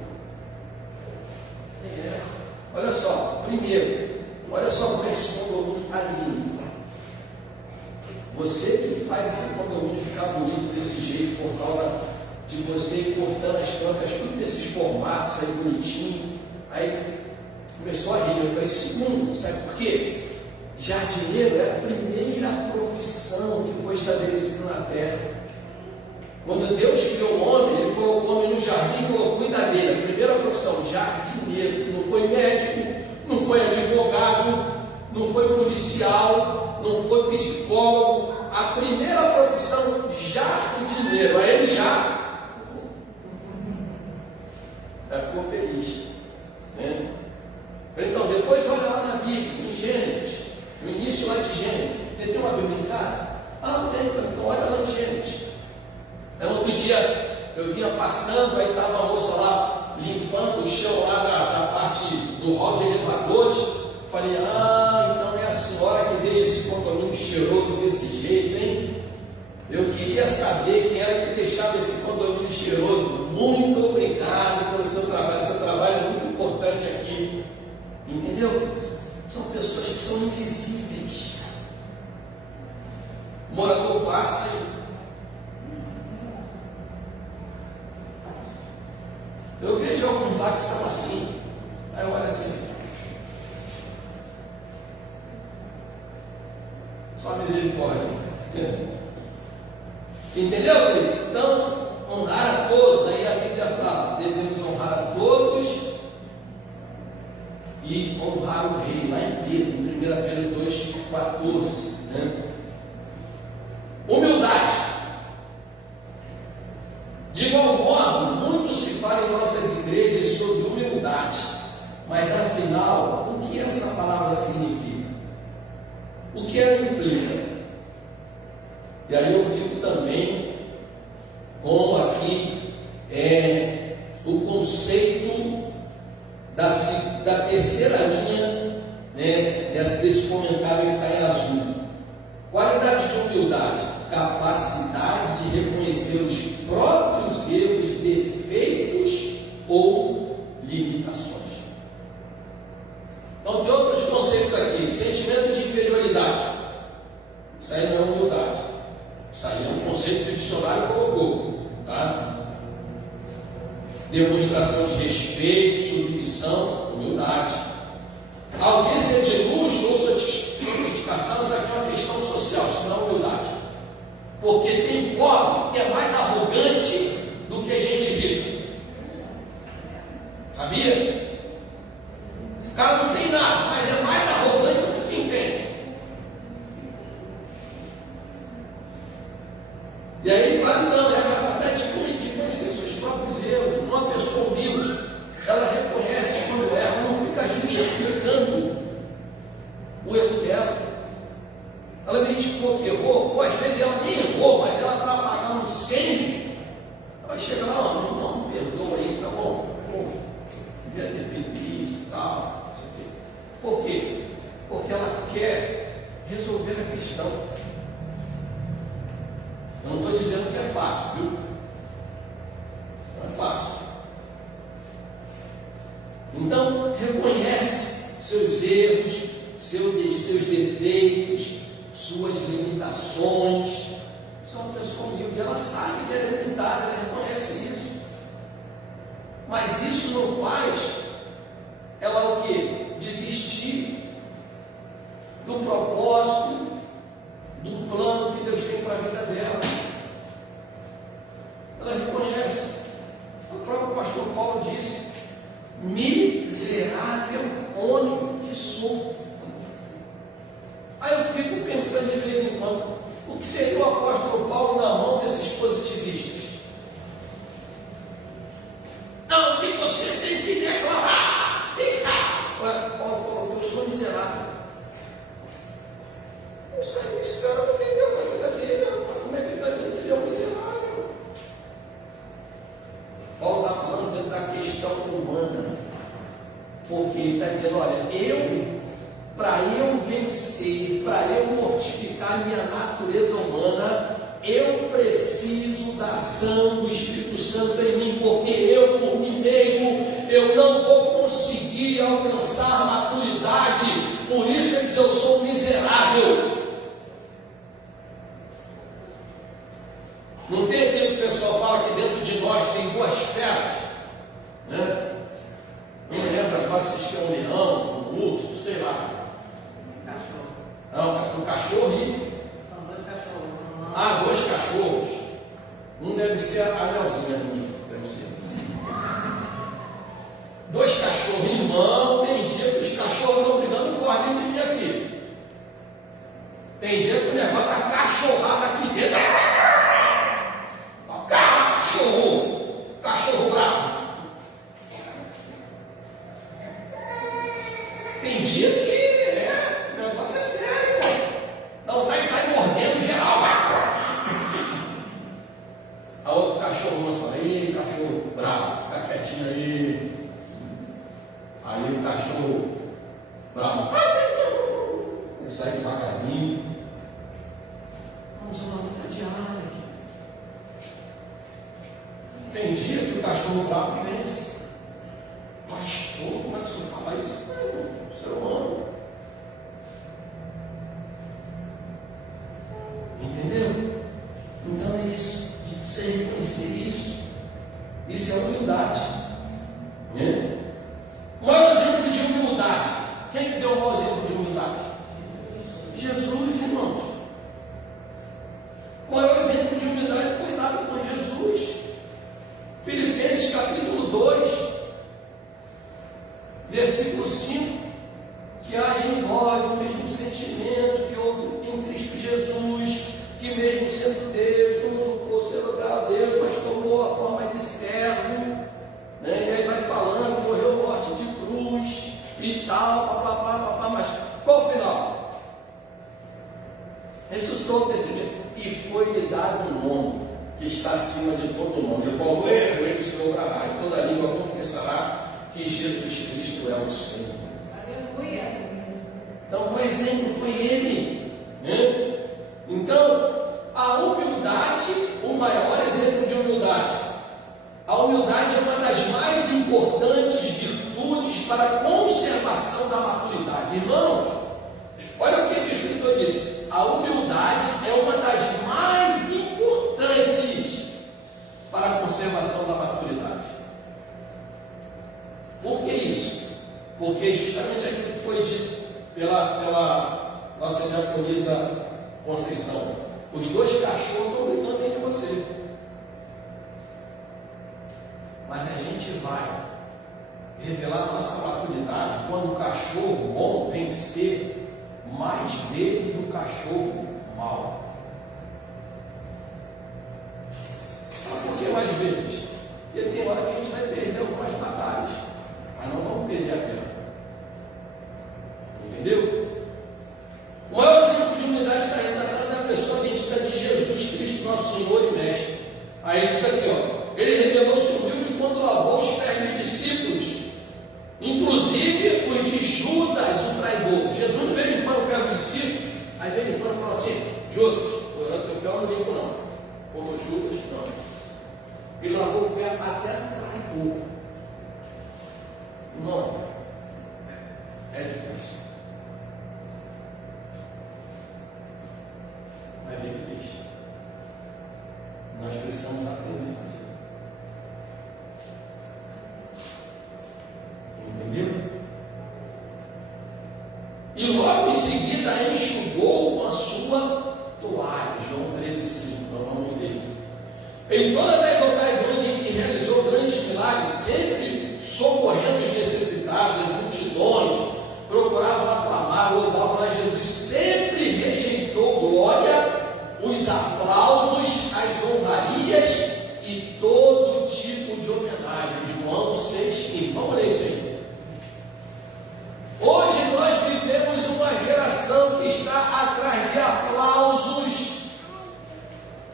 Olha só, primeiro, olha só como esse condomínio está lindo. Você que faz esse condomínio ficar bonito desse jeito, por causa de você ir cortando as plantas, tudo desses formatos aí bonitinho. Aí começou a rir. Eu falei, segundo, sabe por quê? Jardineiro é a primeira profissão que foi estabelecida na terra. Quando Deus criou o homem, ele colocou o homem no jardim e falou, cuida dele. A primeira profissão, jardineiro. Não foi médico, não foi advogado, não foi policial, não foi psicólogo. A primeira profissão, jardineiro. Aí ele já ficou feliz. Né? Então, depois olha lá na Bíblia, em Gênesis, no início lá de Gênesis. Você tem uma Bíblia em casa? Ah, tem. Então olha lá em Gênesis. Então, outro dia eu vinha passando, aí estava a moça lá limpando o chão lá da parte do hall de elevadores. Falei, então é a senhora que deixa esse condomínio cheiroso desse jeito, hein? Eu queria saber quem era que deixava esse condomínio cheiroso. Muito obrigado pelo seu trabalho. Seu trabalho é muito importante aqui. Entendeu? São pessoas que são invisíveis. O morador passa e eu vejo alguns lá que são assim. Aí eu olho assim. Só misericórdia. Entendeu, Luiz? Então, honrar a todos. Aí a Bíblia fala, devemos honrar a todos e honrar o rei. Lá em Pedro, 1 Pedro 2,14. Né? Humildade. De igual modo, muito se fala em nossas igrejas sobre humildade, mas afinal, o que essa palavra significa? O que ela implica? E aí eu fico também como aqui o conceito conceito da terceira linha, né, desse comentário que está em azul. Qualidade de humildade, capacidade de reconhecer os próprios erros, defeitos ou limitações. Então tem outros conceitos aqui: sentimento de inferioridade. Isso aí não é humildade. Isso aí é um conceito que o dicionário colocou, tá? Demonstração de respeito, submissão, humildade. Ausência de luxo ou sofisticação, isso aqui é uma questão social, isso não é humildade. Porque tem pobre que é mais arrogante do que gente rica. Sabia? O cara não tem nada, mas é mais arrogante do que quem tem. E aí fala, não, é a capacidade de conhecer seus próprios erros. Uma pessoa humilde, ela reconhece quando erra, não fica justificando o erro dela. Ela identificou que errou, ou às vezes ela nem errou, mas ela para apagar um incêndio, ela chega lá, não, perdoa aí, tá bom? Pô, devia ter feito isso e tal. Por quê? Porque ela quer resolver a questão. Eu não estou dizendo que é fácil, viu? Não é fácil. Então, reconhece seus erros, seus defeitos, suas limitações. Isso é uma pessoa humilde, ela sabe que ela é limitada, ela reconhece isso. Mas isso não faz ela o quê? Desistir do propósito, do plano que Deus tem para a vida dela. Ela reconhece. O próprio pastor Paulo disse: miserável homem que sou. Aí eu fico pensando de vez em quando, o que seria o apóstolo Paulo na mão desses positivistas? Não, o que você tem que declarar? Paulo falou: eu sou miserável. Não sabe, esse cara não entendeu a vida dele. Como é que ele está dizendo que ele é um miserável? Paulo está falando dentro da questão humana, porque ele está dizendo: olha, para eu vencer, para eu mortificar minha natureza humana, eu preciso da ação do Espírito Santo em mim, porque eu, por mim mesmo, eu não vou conseguir alcançar a maturidade. Por isso ele diz: eu sou miserável. Não tem aquilo que o pessoal fala que dentro de nós tem duas feras, né? Não me lembro agora se isso é um leão, um urso, sei lá. Não, um cachorro e... São dois cachorros. Ah, dois cachorros. Um deve ser a Melzinha, deve ser. Dois cachorros irmãos. Tem dia que os cachorros estão brigando forte dentro de mim aqui. Tem dia que o negócio é cachorrada aqui dentro. Cachorro bravo. Tem dia que o negócio é sério. Dá vontade de sair mordendo geral. A outro cachorro manso fala: aí, cachorro bravo, fica quietinho aí. Aí o cachorro bravo ele sai devagarinho. Vamos uma luta diária aqui. Tem dia que o cachorro bravo vence. Pastor, como é que o senhor fala isso? É ser humano. Entendeu? Então é isso. De você reconhecer isso. Isso é humildade. Né? O maior exemplo de humildade. Quem que deu o maior exemplo de humildade? Jesus, irmãos. O maior exemplo de humildade foi dado por Jesus. Filipenses capítulo 2, versículo 5, que haja em vós o mesmo sentimento que houve em Cristo Jesus, que mesmo sendo Deus, não usurpou seu lugar a Deus, mas tomou a forma de servo, né? E aí vai falando acima de todo nome. Qualquer joelho se dobrará e toda língua confessará que Jesus Cristo é o Senhor. Aleluia. Então, o exemplo foi ele, né? Então, a humildade, o maior exemplo de humildade. A humildade é uma das mais importantes virtudes para a conservação da maturidade. Irmãos, olha o que o escritor disse. A humildade é uma das mais importantes para a conservação da maturidade. Por que isso? Porque justamente aquilo que foi dito pela nossa diaconisa Conceição. Os dois cachorros estão gritando dentro de você. Mas a gente vai revelar nossa maturidade quando o cachorro bom vencer mais vezes do cachorro mau. Mas por que mais vezes? Porque tem hora que a gente vai perder algumas batalhas, mas não vamos perder a guerra. Entendeu? O maior exemplo de humildade está retratado na pessoa da identidade de Jesus Cristo, nosso Senhor e Mestre. Aí diz aqui, ó, ele revelou-se humilde quando lavou os pés dos discípulos, inclusive os de Judas, o traidor. Jesus veio limpar o pé dos discípulos, aí veio limpando e falou assim: Judas, o pé não limpo não, como Judas não. Ele lavou o pé até do traidor. Não, é difícil. Mas ele fez. Nós precisamos aprender a fazer. Entendeu? E logo em seguida enxugou com a sua toalha. João 13,5, nós vamos ler. Em todas as ocasiões em que realizou grandes milagres, sempre socorrendo os necessitados, as multidões, procurava aclamar, louvar a Jesus, sempre rejeitou glória, os aplausos, as honrarias e todo tipo de homenagem. João 6,15. Vamos ler isso aí. Hoje nós vivemos uma geração que está atrás de aplausos.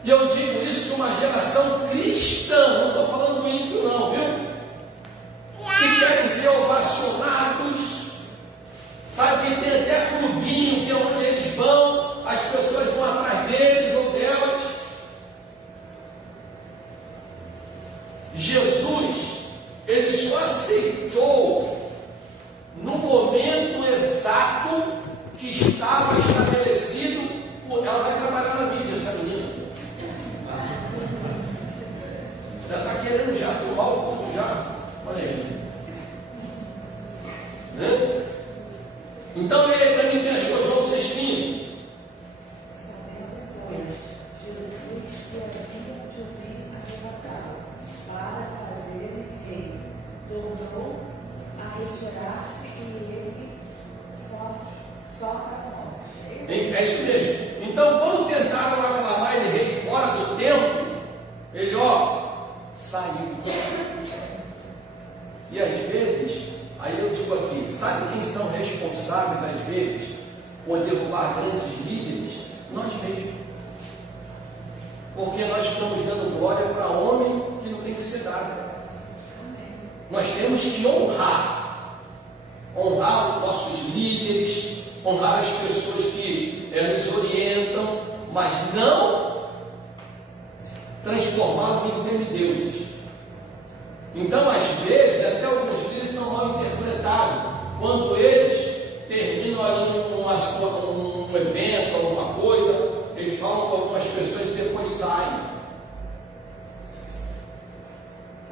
E eu digo isso de uma geração cristã, não estou falando ímpio não, viu? Que querem ser ovacionados. Sabe que tem até clubinho, que é onde eles vão, as pessoas vão atrás deles ou delas. Jesus, ele só aceitou no momento exato que estava estabelecido. Ela vai trabalhar na mídia, essa menina. Já está querendo já filmar o culto já. Olha aí. Né? Então leia para mim quem achou João 6,15. Tornou a retirar-se e ele só acabou. É isso mesmo. Então, quando tentaram aclamar ele rei fora do templo, ele, saiu. E às vezes, aí eu digo aqui, sabe quem são responsáveis às vezes por derrubar grandes líderes? Nós mesmos. Porque nós estamos dando glória para homem que não tem que ser dado. Nós temos que honrar os nossos líderes, honrar as pessoas que nos orientam, mas não transformá-los em semideuses. Então, às vezes, até alguns líderes são mal interpretados. Quando eles terminam ali um evento, alguma coisa, eles falam com algumas pessoas e depois saem.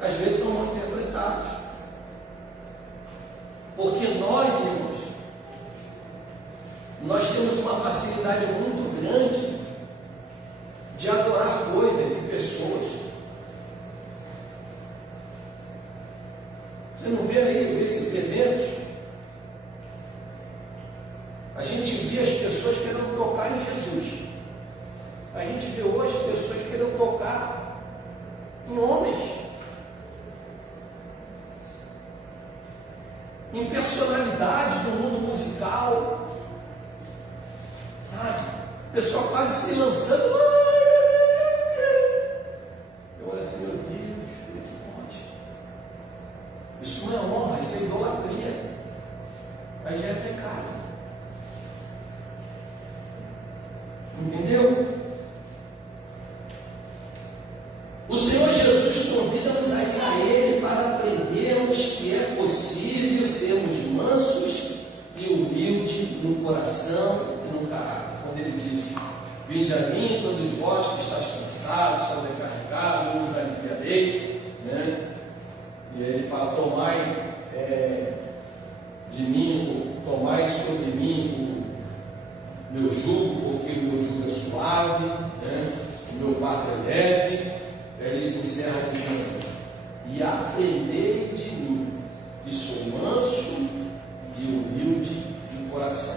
Às vezes são mal interpretados. Porque nós, irmãos, nós temos uma facilidade muito grande de adorar coisas de pessoas. Você não vê aí esses eventos? A gente via as pessoas querendo tocar em Jesus. A gente vê hoje pessoas querendo tocar em homens, em personalidades do mundo musical, sabe? O pessoal quase se lançando. não é honra, isso é idolatria. Aí já é pecado. Entendeu? O Senhor Jesus convida-nos a ir a Ele para aprendermos que é possível sermos mansos e humildes no coração e no caráter. Quando Ele disse: vinde a mim, todos vós que estáis cansados, sobrecarregados, eu vos aliviarei. Né? E aí Ele fala: tomai de mim, tomai sobre mim o meu jugo, porque o meu jugo é suave, né? O meu fardo é leve. Ele encerra dizendo: e aprendei de mim, que sou manso e humilde de coração,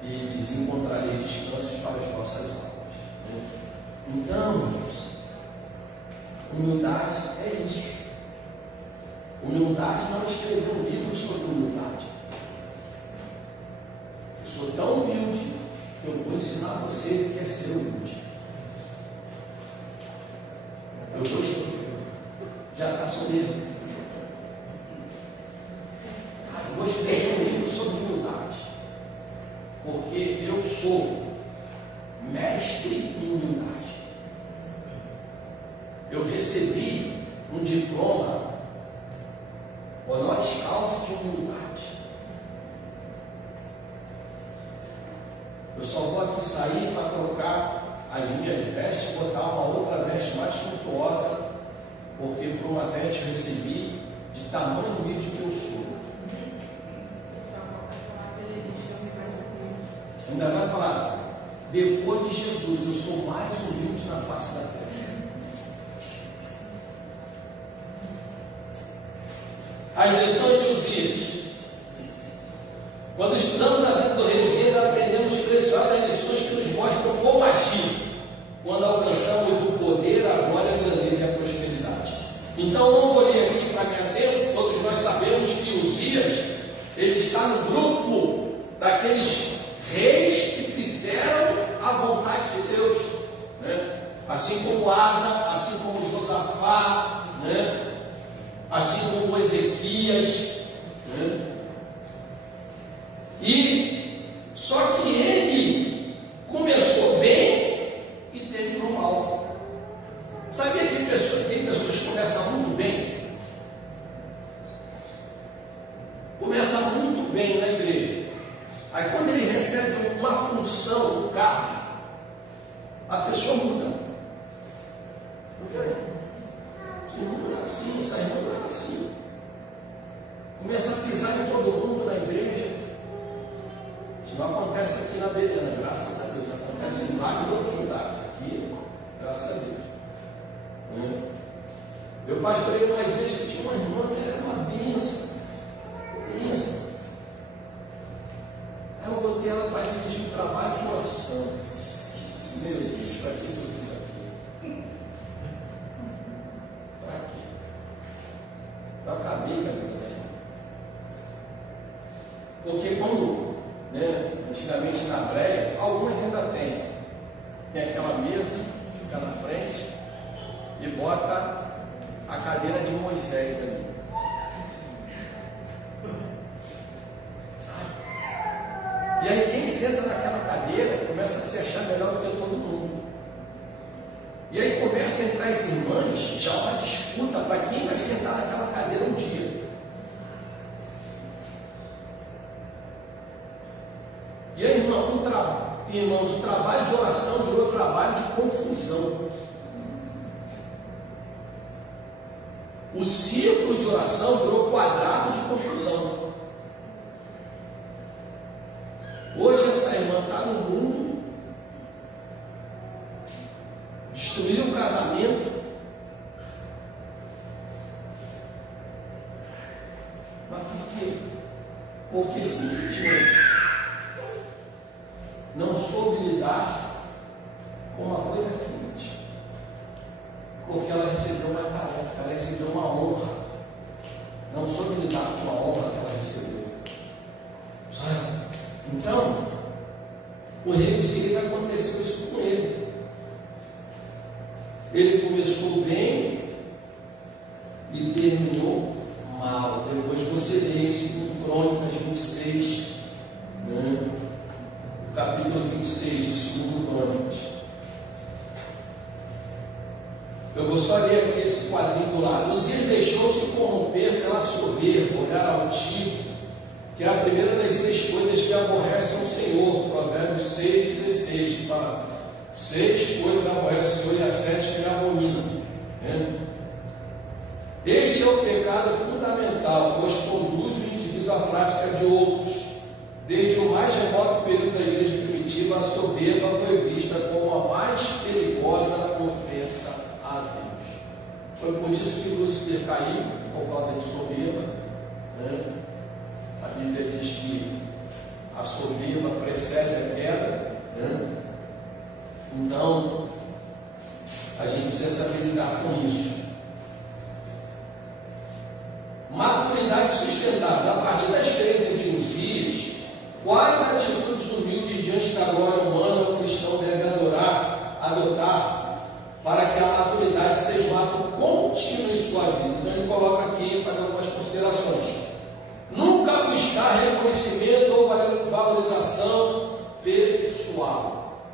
e diz: encontrarei descanso para as vossas almas. Então, irmãos, humildade é isso. Humildade não é escrever um livro sobre humildade. Eu sou tão humilde que eu vou ensinar você o que é ser humilde. Eu sou já está solteiro. Eu vou escrever um livro sobre humildade, porque eu sou mestre em humildade. Eu recebi um diploma honoris causa de humildade. Eu só vou aqui sair para trocar as minhas vestes, botar uma outra veste mais suntuosa, porque foi uma veste que eu recebi de tamanho humilde que eu sou. Ainda vai falar: depois de Jesus, eu sou mais humilde na face da terra. As lições de Uzias. Quando estudamos a vida do rei Uzias, aprendemos preciosas lições que nos mostram como agir quando alcançamos o poder, a glória, a grandeza e a prosperidade. Então, não vou ler aqui para ganhar tempo. Todos nós sabemos que Uzias, ele está no grupo daqueles reis que fizeram a vontade de Deus, né? Assim como Asa, assim como Josafá, né? Assim como Ezequias, né? E só que ele começou bem e terminou mal. Sabia que tem pessoas que começam muito bem? Começa muito bem na igreja. Aí quando ele recebe uma função do cargo, a pessoa muda. Esse irmão não era assim, essa irmã não era assim. Começa a pisar em todo mundo na igreja. Isso não acontece aqui na Belena, graças a Deus. Acontece em vários outros lugares. Aqui, graças a Deus. Eu pastorei numa igreja que tinha uma irmã que era uma bênção. Bênção. Aí eu botei ela para dirigir o trabalho de oração. Meu Deus, para que eu fiz aqui? Para quê? Eu acabei com a vida dela. Porque quando, antigamente na breia, algumas ainda tem aquela mesa, fica na frente e bota a cadeira de Moisés ali. Sabe? E aí quem senta naquela cadeira começa a se achar melhor do que todo mundo. E aí começa a entrar as irmãs, já uma disputa para quem vai sentar naquela cadeira um dia. E aí, irmãos, o trabalho de oração virou trabalho de confusão. O círculo de oração virou quadrado de confusão. Hoje essa irmã está no mundo, destruiu o casamento, mas por quê? Porque simplesmente não soube lidar com uma coisa simples. Porque ela recebeu uma tarefa, ela recebeu uma honra. Não soube lidar com a honra que ela recebeu. Sabe? Então, o rei Uzias, aconteceu isso com ele. Ele começou bem e terminou mal. Depois você lê isso em Crônicas 26, né? O capítulo 26 de 2 Crônicas. Eu vou só ler aqui esse quadrinho do lado. Uzias deixou-se corromper pela soberba, olhar altivo, que é a primeira das 6 coisas que aborrecem o Senhor. Provérbios 6,16, que fala 6 coisas que aborrecem o Senhor e a 7 que ele abomina, né? Este é o pecado fundamental, pois conduz o indivíduo à prática de outros. Desde o mais remoto período da igreja primitiva, a soberba foi vista como a mais perigosa ofensa a Deus. Foi por isso que Lúcifer caiu, por causa de soberba, né? A Bíblia diz que a soberba precede a queda, né? Então, a gente precisa saber lidar com isso. Maturidade sustentável. A partir da experiência de Uzias, quais atitudes humildes diante da glória humana o cristão deve adotar para que a maturidade seja um ato contínuo em sua vida? Então ele coloca aqui, faz algumas considerações. Nunca buscar reconhecimento ou valorização pessoal.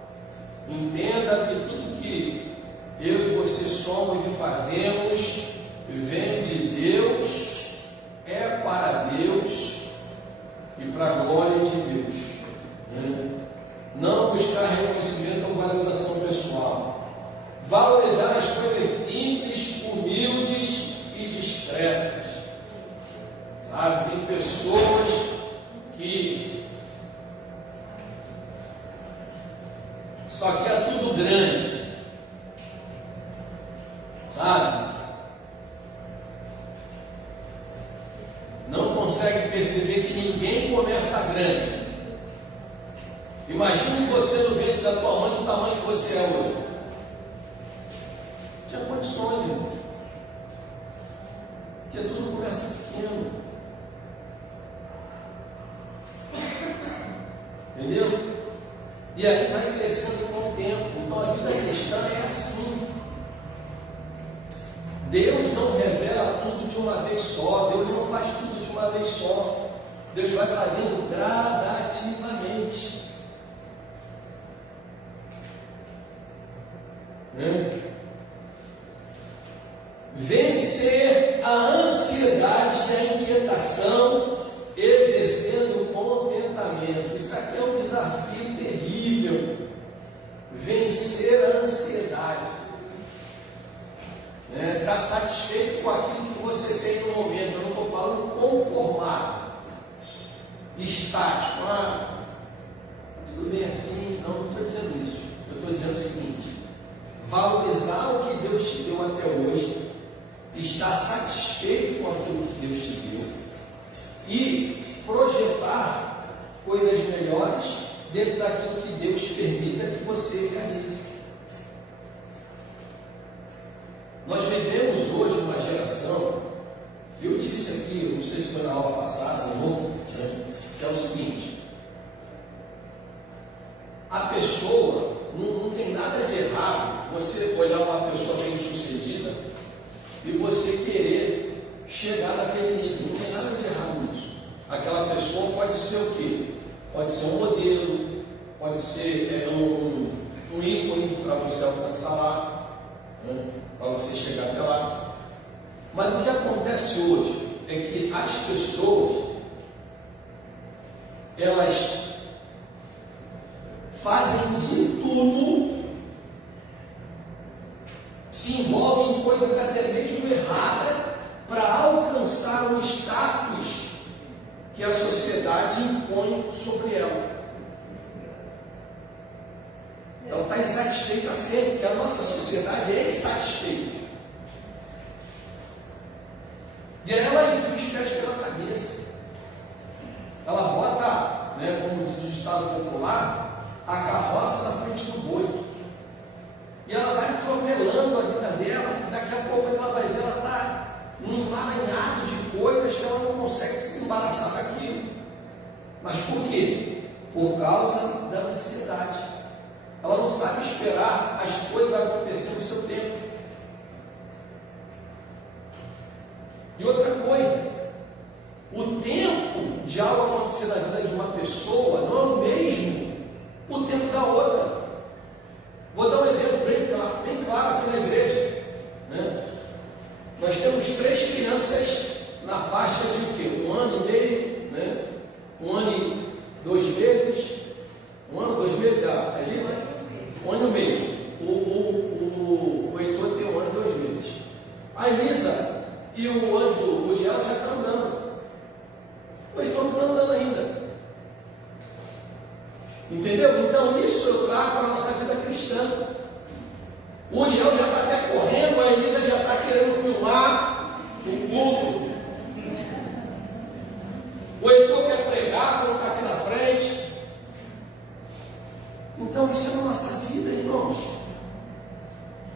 Entenda que tudo que eu e você somos e fazemos vem de Deus, é para Deus e para a glória de Deus, né? Não buscar reconhecimento ou valorização pessoal. Valorizar as coisas simples, humildes e discretas. Sabe? Tem pessoas que só quer tudo grande, sabe? Não consegue perceber que ninguém começa grande. Imagine você no ventre da tua mãe, do tamanho que você é hoje. Não tinha condições, irmãos. Porque tudo começa pequeno. Entendeu? E aí vai crescendo com o tempo. Então a vida cristã é assim. Deus não revela tudo de uma vez só. Deus não faz tudo de uma vez só. Deus vai fazendo gradativamente. Vencer a ansiedade e a inquietação, exercendo contentamento. Isso aqui é um desafio terrível. Vencer a ansiedade. Está satisfeito com aquilo que você tem no momento. Eu não estou falando conformado, estático. Tudo bem assim. Não estou dizendo isso. Eu estou dizendo o seguinte: valorizar o que Deus te deu até hoje, estar satisfeito com aquilo que Deus te deu e projetar coisas melhores dentro daquilo que Deus permita que você realize. Nós vivemos hoje uma geração, eu disse aqui, não sei se foi na aula passada ou outra, né, que é o seguinte: a pessoa, não tem nada de errado você olhar uma pessoa bem-sucedida e você querer chegar naquele nível. Não tem nada de errado nisso. Aquela pessoa pode ser o quê? Pode ser um modelo, pode ser um ícone para você alcançar lá, né, para você chegar até lá. Mas o que acontece hoje é que as pessoas, elas fazem de tudo, se envolvem em coisas até mesmo erradas para alcançar um status que a sociedade impõe sobre ela. Ela está insatisfeita sempre, porque a nossa sociedade é insatisfeita. E aí ela enfia os pés pela cabeça. Ela bota, como diz o ditado popular, a carroça na frente do boi. E ela vai atropelando a vida dela, e daqui a pouco ela vai ver, ela está num emaranhado de coisas que ela não consegue se embaraçar daquilo. Mas por quê? Por causa da ansiedade. Ela não sabe esperar as coisas acontecerem no seu tempo. E outra coisa, de algo acontecer na vida de uma pessoa não é o mesmo o tempo da outra. Vou dar um exemplo bem claro aqui na igreja, né? Nós temos 3 crianças na faixa de o quê? 1 ano e meio, né? 1 ano e 2 meses, 1 ano, 2 meses, ali, né? 1 ano e meio. O Heitor tem 1 ano e 2 meses. A Elisa e o Ângelo, o Uriel já estão andando. O Heitor não está andando ainda. Entendeu? Então isso eu trago para a nossa vida cristã. O Uriel já está até correndo, a Elisa já está querendo filmar o culto. O Heitor quer pregar, colocar aqui na frente. Então isso é a nossa vida, irmãos.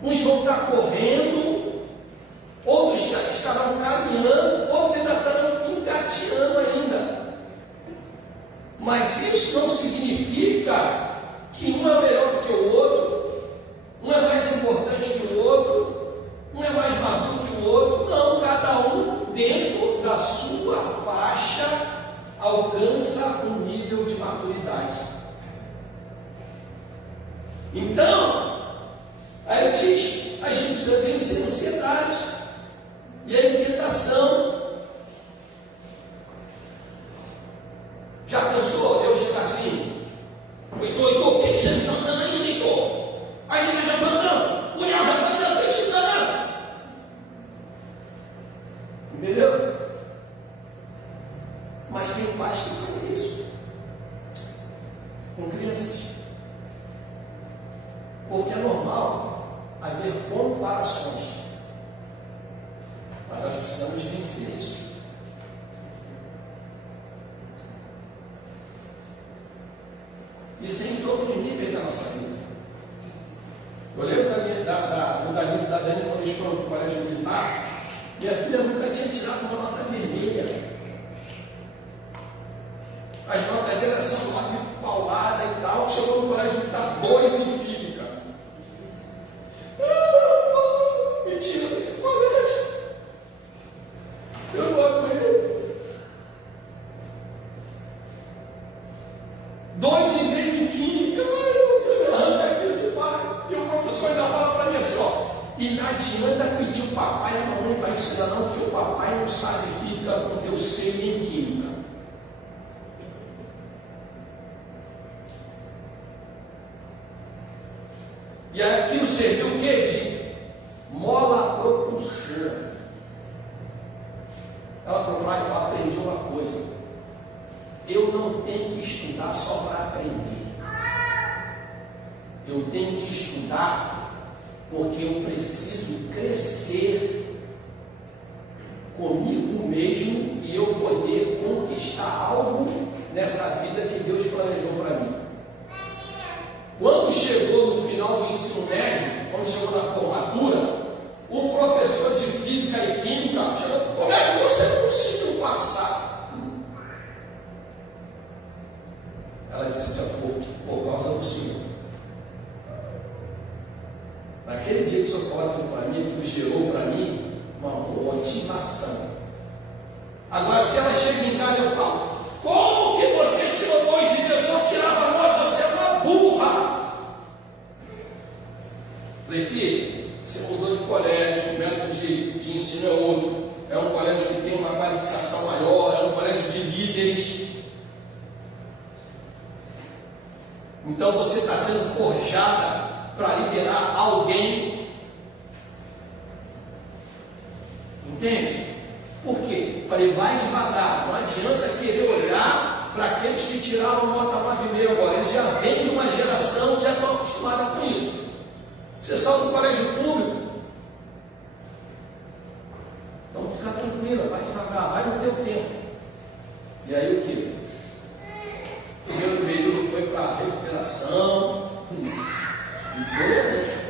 Uns vão estar correndo, outros estarão caminhando, outros ainda estarão engateando ainda. Mas isso não significa que um é melhor do que o outro, um é mais importante que o outro, um é mais maduro que o outro. Não, cada um dentro da sua faixa alcança um nível de maturidade. Então, aí ele diz, a gente precisa vencer a ansiedade e a inquietação. Já pensou Deus chegar assim? Heitor, o que você está andando ainda, Heitor? A Lina já está andando, o Uriel já está andando, o que você está andando? Entendeu? Mas tem pais que fazem isso com crianças. Porque é normal haver comparações. Mas nós precisamos vencer isso. Isso é em todos os níveis da nossa vida. Eu lembro do Danilo e da Dani, quando eles foram para o colégio militar, minha filha nunca tinha tirado uma nota vermelha. As notas dela são 9 paulada e tal. Chegou no colégio militar, 2 em física. Me tira desse colégio. Eu não aguento. 2,5 em química. Eu me arranco aqui esse pai. E o professor ainda fala para mim assim, e não adianta pedir o papai e a mamãe para ensinar não, porque o papai não sabe física com teu C nem química. E aquilo serviu o quê? De mola propulsora. Ela falou, pai, eu aprendi uma coisa. Eu não tenho que estudar só para aprender. Eu tenho que estudar porque eu preciso crescer comigo mesmo e eu poder conquistar algo nessa vida que Deus planejou para mim. Quando chegou no final do ensino médio, quando chegou na formatura, o professor de física e química chegou, como é que você conseguiu passar? Ela disse assim, por causa do Senhor. Naquele dia que o Senhor falou aquilo para mim, aquilo gerou para mim uma motivação. Agora, se ela chega em casa e eu falo, como que você tirou 2 e eu só tirava nota, você é uma burra. Falei, filho, você mudou de colégio, o método de ensino é outro, é um colégio que tem uma qualificação maior, é um colégio de líderes. Então você está sendo forjada para liderar alguém. Entende? Por quê? Falei, vai devagar, não adianta querer olhar para aqueles que tiraram nota 9,5 agora. Eles já vêm de uma geração, já estão acostumados com isso. Você saiu do colégio público. Então fica tranquila, vai devagar, vai no teu tempo. E aí o que? O primeiro período foi para recuperação. E foi.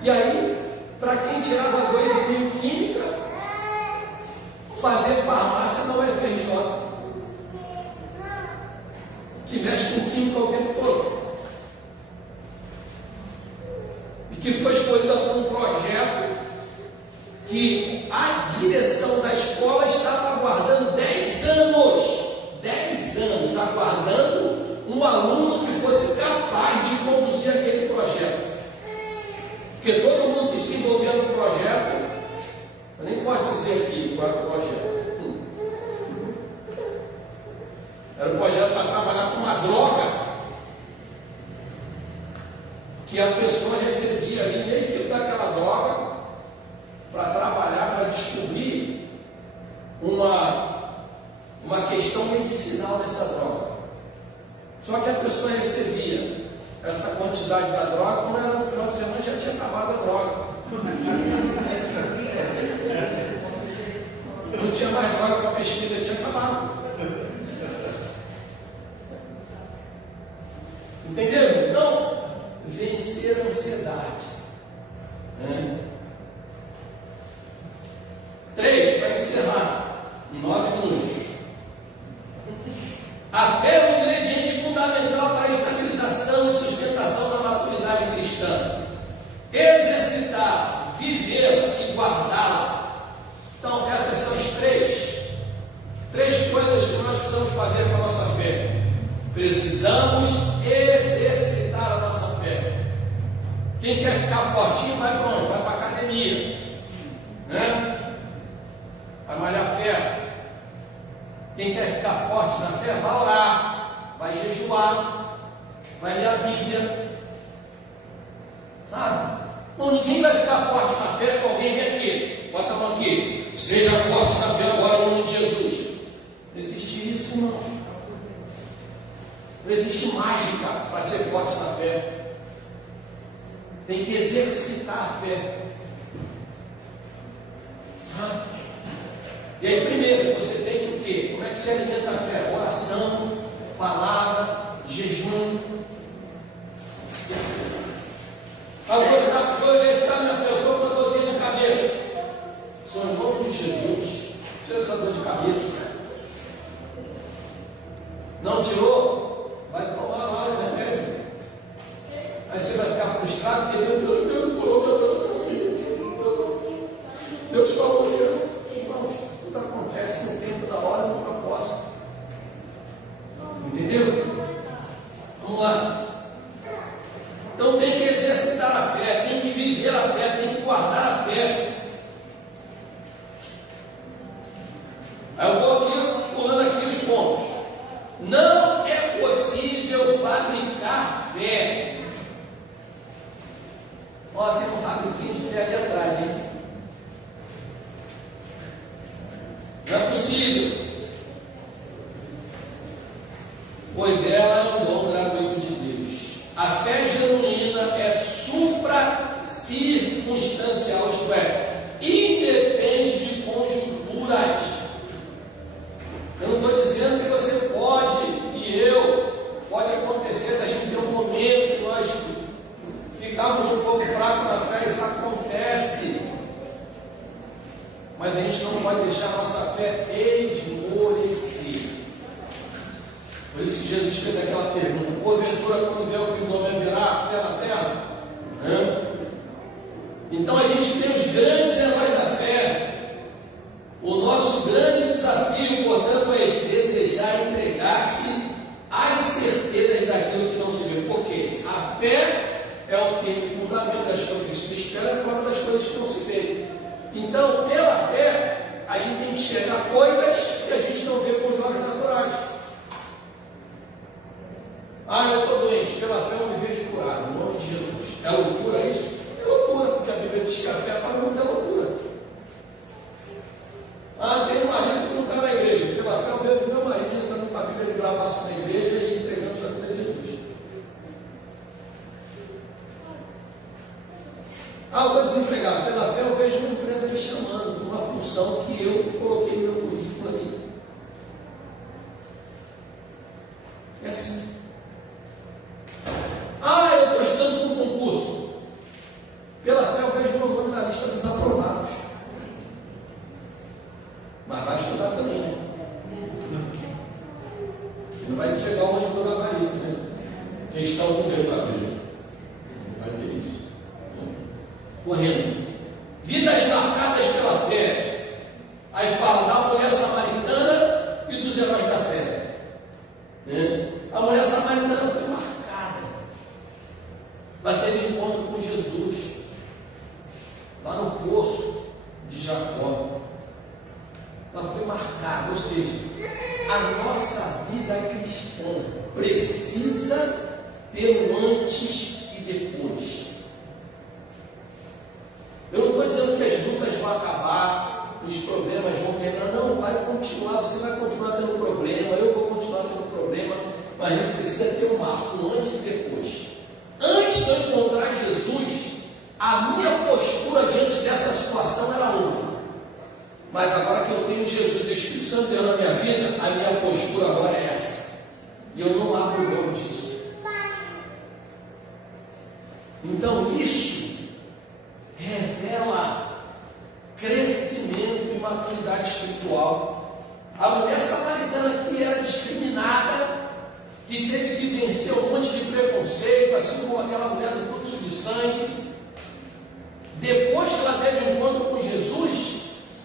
E aí, para quem tirava 2,5 química, fazer farmácia não é FRJ, que mexe com química o tempo todo. E que foi escolhida por um projeto que a direção da escola estava aguardando 10 anos medicinal dessa droga. Só que a pessoa recebia essa quantidade da droga, quando era no final de semana já tinha acabado a droga. Não tinha mais droga para pesquisa, tinha acabado. Entenderam? Então, vencer a ansiedade. 3, para encerrar, 9 minutos. A fé é um ingrediente fundamental para a estabilização e sustentação da maturidade cristã. Exercitar, viver e guardá-la. Então, essas são as três coisas que nós precisamos fazer com a nossa fé. Precisamos exercitar a nossa fé. Quem quer ficar fortinho, vai para onde? Vai para a academia, né? Vai malhar fé. Quem quer ficar forte na fé, vai orar, vai jejuar, vai ler a Bíblia, sabe? Não, ninguém vai ficar forte na fé com alguém vem aqui, bota a mão aqui, seja forte na fé agora em nome de Jesus. Não existe isso, irmãos. Não existe mágica para ser forte na fé. Tem que exercitar a fé, sabe? E aí, primeiro, você tem que o quê? Como é que se alimenta a fé? Oração, palavra, jejum. Vou exercitar minha fé, eu estou com uma dorzinha de cabeça. São em nome de Jesus. Tira essa dor de cabeça. Não tirou? Vai tomar na hora o remédio. Aí você vai ficar frustrado, porque Deus falou que tudo acontece no tempo da hora, no propósito. Entendeu? Vamos lá. Então tem que exercitar a fé, tem que viver a fé, tem que guardar a fé. Aí eu vou aqui, pulando aqui os pontos. Não é possível fabricar fé. Ó, tem um fabriquinho de fé ali atrás, hein? Não é possível, pois ela é um dom gratuito de Deus. A fé genuína é supra-circunstancial, isto é, independe de conjunturas. Eu não estou dizendo que você pode e pode acontecer da gente ter um momento que nós ficamos um pouco fracos na fé, isso acontece. Mas a gente não pode deixar a nossa fé esmorecer. Por isso que Jesus fez aquela pergunta: porventura, quando vier o Filho do Homem, haverá fé na terra? Então a gente tem os grandes heróis da fé. O nosso grande desafio, portanto, é desejar entregar-se às certezas daquilo que não se vê. Por quê? A fé é o firme fundamento das coisas que se esperam, agora das coisas que não se vê. Então, pela fé, a gente tem que enxergar coisas que a gente não vê com os olhos naturais. Eu estou doente, pela fé eu me vejo curado, em nome de Jesus. É loucura isso? É loucura, porque a Bíblia diz que a fé para o mundo é loucura. Tem um marido que não está na igreja, pela fé eu vejo meu marido entrando com a Bíblia de gravação na igreja e entregando sua vida a Jesus. Eu estou desempregado, pela fé eu vejo uma empresa me chamando para uma função que eu coloquei no meu currículo ali. É assim. Eu estou estudando para um concurso. Pela fé eu vejo meu nome na lista dos aprovados. Mas vai estudar também, né? Não vai chegar onde do gabarito, né? Quem está com Deus para ver. Não vai ter isso. Correndo. Vidas marcadas pela fé. Aí fala da mulher samaritana e dos heróis da fé. A mulher samaritana foi marcada. Ela teve encontro com Jesus lá no poço de Jacó. Ela foi marcada, ou seja, a nossa vida cristã precisa ter um antes e depois. Eu não estou dizendo que as lutas vão acabar, os problemas vão terminar, não, vai continuar, você vai continuar tendo problema, eu vou continuar problema, mas a gente precisa ter um marco, um antes e depois. Antes de eu encontrar Jesus, a minha postura diante dessa situação era uma. Mas agora que eu tenho Jesus e o Espírito Santo Deus na minha vida, a minha postura agora é essa. E eu não abro mão disso. Então isso revela crescimento e maturidade espiritual. A mulher samaritana que era discriminada, que teve que vencer um monte de preconceito, assim como aquela mulher do fluxo de sangue, depois que ela teve um encontro com Jesus,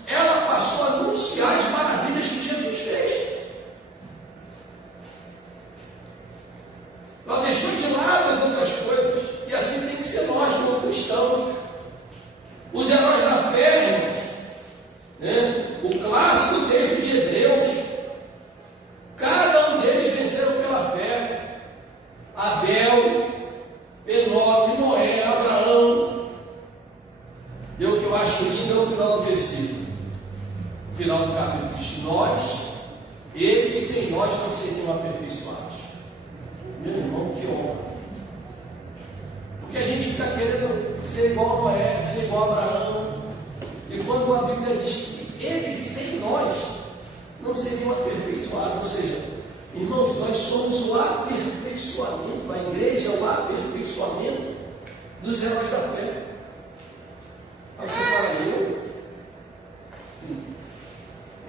ela passou a anunciar as maravilhas que Jesus fez. Ela deixou de lado as outras coisas, e assim tem que ser nós, como cristãos. Os heróis da fé, irmãos, né? O clássico texto de Hebreus, cada um deles venceram pela fé. Abel, Enoque, Noé, Abraão. E o que eu acho lindo é o final do versículo. O final do capítulo diz: nós, eles sem nós não seriam aperfeiçoados. Meu irmão, que honra. Porque a gente fica querendo ser igual a Noé, ser igual a Abraão. E quando a Bíblia diz que eles sem nós não seriam aperfeiçoados, ou seja, irmãos, nós somos o aperfeiçoamento, a igreja é o aperfeiçoamento dos heróis da fé. Aí você fala,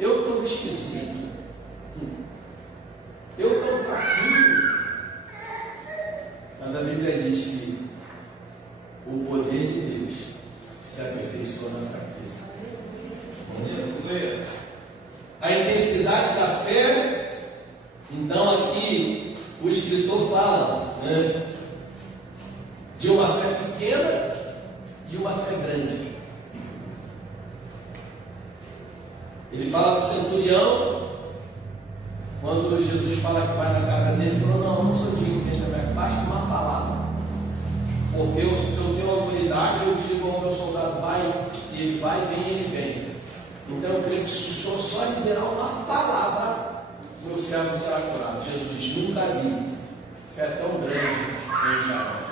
eu estou esquisito, eu estou fraquinho. Mas a Bíblia diz que o poder de Deus se aperfeiçoa na fraqueza. A intensidade da fé, então aqui o escritor fala, né, de uma fé pequena e uma fé grande. Ele fala do centurião, quando Jesus fala que vai na casa dele, ele falou: não sou digno que ele me basta uma palavra, porque eu tenho autoridade, eu digo ao meu soldado: vai, e ele vai, vem, ele vem. Então eu creio que se o Senhor só liberar uma palavra, meu servo será curado. Jesus diz: nunca vi fé tão grande em Israel.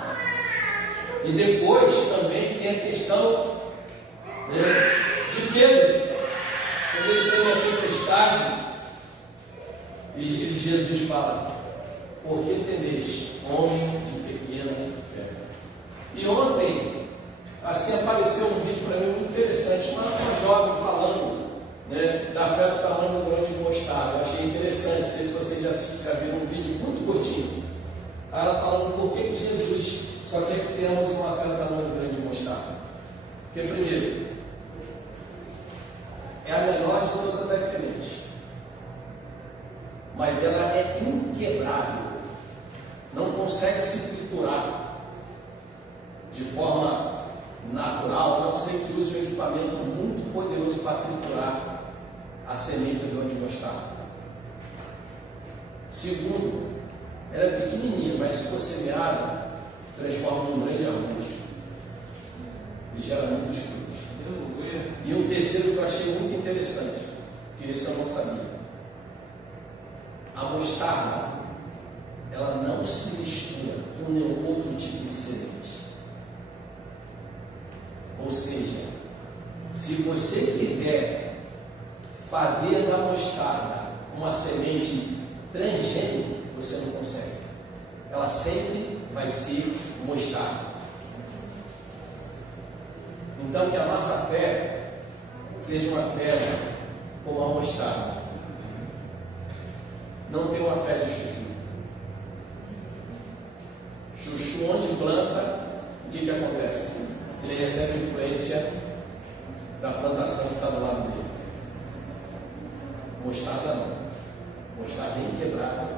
E depois também tem a questão, né, de Pedro, quando ele tem a tempestade, e Jesus fala: por que temeste, homem de pequena fé? E ontem, assim, apareceu um vídeo para mim muito interessante, uma jovem falando, né, da fé do tamanho do grão de mostarda. Eu achei interessante, não sei se vocês já viram um vídeo muito curtinho. Ela falando por que Jesus só quer que tenhamos uma fé do tamanho do grão de mostarda. Porque, primeiro, é a menor de todas as sementes, mas ela é inquebrável, não consegue se triturar de forma natural, a não ser que use um equipamento muito poderoso para triturar a semente do grão de mostarda. Segundo, ela é pequenininha, mas se for semeada, se transforma num grande arbusto e gera muitos frutos. E um terceiro que eu achei muito interessante, que isso eu não sabia: a mostarda, ela não se mistura com nenhum outro tipo de semente. Ou seja, se você quiser fazer da mostarda uma semente transgênica, você não consegue. Ela sempre vai ser mostarda. Então que a nossa fé seja uma fé como a mostarda. Não tem uma fé de chuchu. Chuchu, onde planta, o que acontece? Ele recebe influência da plantação que está do lado dele. Mostarda não. Mostarda é inquebrável,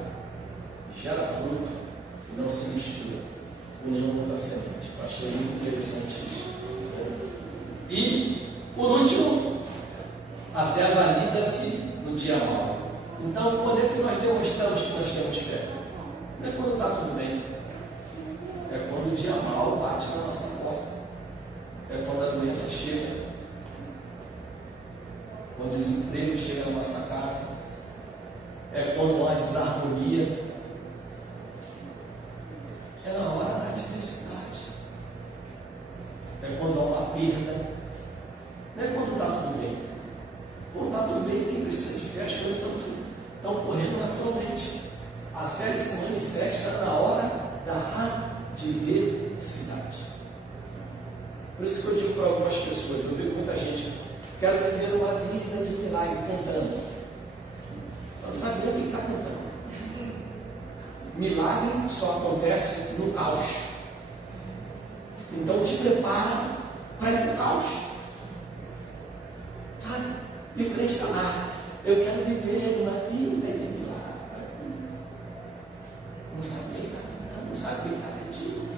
gera fruto e não se mistura com nenhuma outra semente. Eu achei muito interessante isso. E, por último, a fé valida-se no dia mau. Então, o poder que nós demonstramos que nós temos fé não é quando está tudo bem, é quando o dia mau bate na nossa porta, é quando a doença chega, quando o desemprego chega na nossa casa, é quando há desarmonia, é na hora da adversidade, é quando há uma perda, não é quando está tudo bem. Quando está tudo bem, quem precisa de fé, as coisas estão correndo naturalmente. A fé se manifesta na hora da adversidade. Por isso que eu digo para algumas pessoas, eu vejo muita gente, quero viver uma vida de milagre cantando. Não sabe nem o que está cantando. Milagre só acontece no caos. Então te prepara para ir para o caos. Sabe? E o crente está lá. Eu quero viver uma vida de milagre. Não sabe o que está cantando, não sabe o que está pedindo.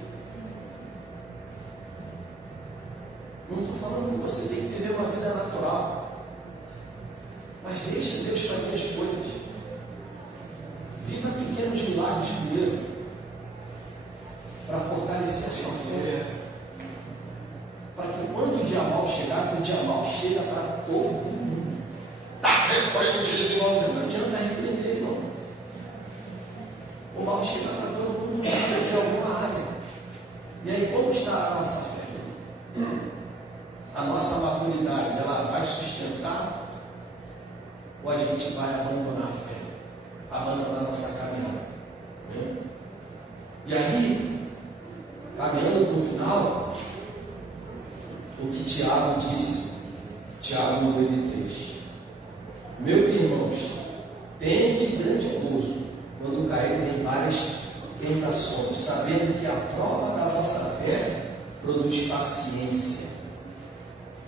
Não estou falando que você tem que viver uma vida natural. Mas deixa Deus fazer as coisas. Viva pequenos milagres primeiro, para fortalecer a sua fé. Para que quando o dia mal chegar, o dia mal chega para todo mundo. Está repreendendo de novo, não adianta repreender, não. O mal chega para todo mundo em alguma área. E aí, como está a nossa fé? A nossa maturidade, ela vai sustentar ou a gente vai abandonar a fé? Abandonar a nossa caminhada. Né? E aí, caminhando para o final, o que Tiago disse, Tiago 2:3. Meus irmãos, tende grande gozo quando caírem em várias tentações, sabendo que a prova da vossa fé produz paciência.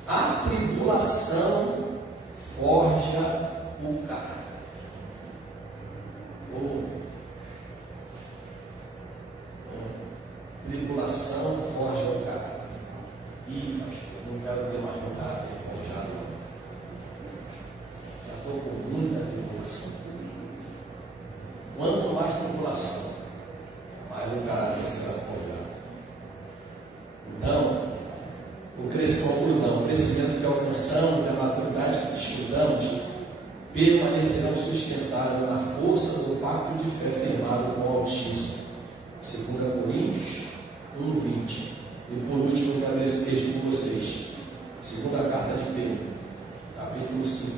A tribulação forja o caráter. Tribulação forja o caráter. E não quero ter mais um caráter forjado. Já estou com muita tribulação. Quanto mais tribulação, mais o caráter será forjado. Então, o crescimento que alcançamos, a maturidade que desfrutamos, permanecerão sustentáveis na força do pacto de fé firmado com o Altíssimo. 2 Coríntios 1:20. E por último, eu quero ler esse texto com vocês. Segunda carta de Pedro, capítulo 5.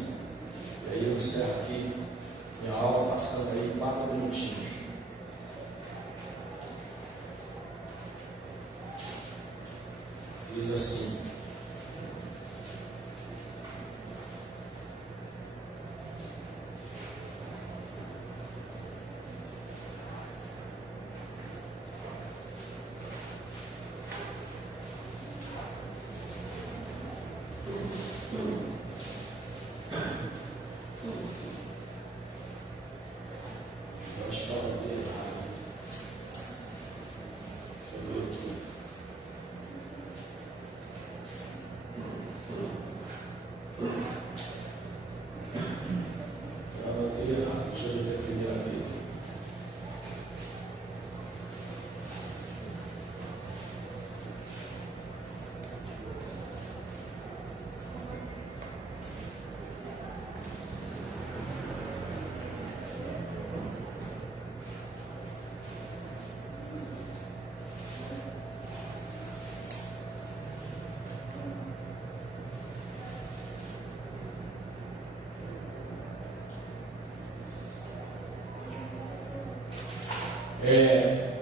E aí eu encerro aqui minha aula, passando aí 4 minutinhos. Diz assim: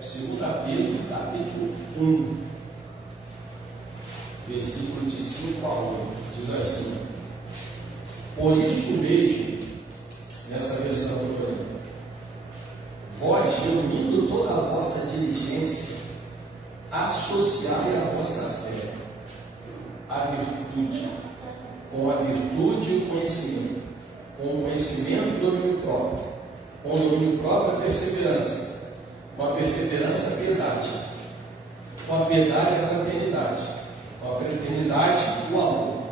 Segunda Pedro, capítulo 1, versículo de 5 a 8, diz assim: por isso mesmo, nessa versão do Corão, vós, reunindo toda a vossa diligência, associai a vossa fé à virtude, com a virtude o conhecimento, com o conhecimento o domínio próprio, com o domínio próprio a perseverança, com a perseverança a piedade, com a piedade a fraternidade, com a fraternidade o amor,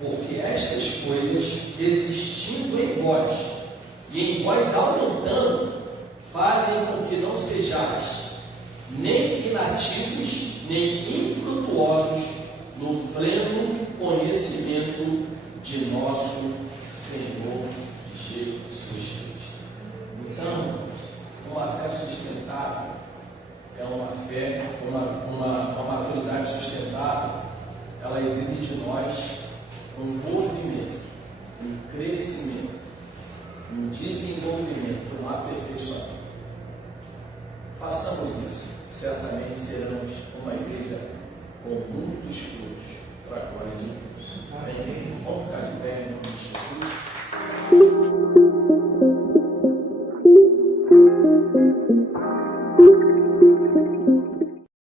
porque estas coisas, existindo em vós e em vós aumentando, fazem com que não sejais nem inativos, nem infrutuosos no pleno conhecimento de nosso Senhor Jesus Cristo. sustentável é uma fé, uma maturidade sustentável, ela exige de nós um movimento, um crescimento, um desenvolvimento, um aperfeiçoamento. Façamos isso, certamente seremos uma igreja com muitos frutos para a glória de Deus.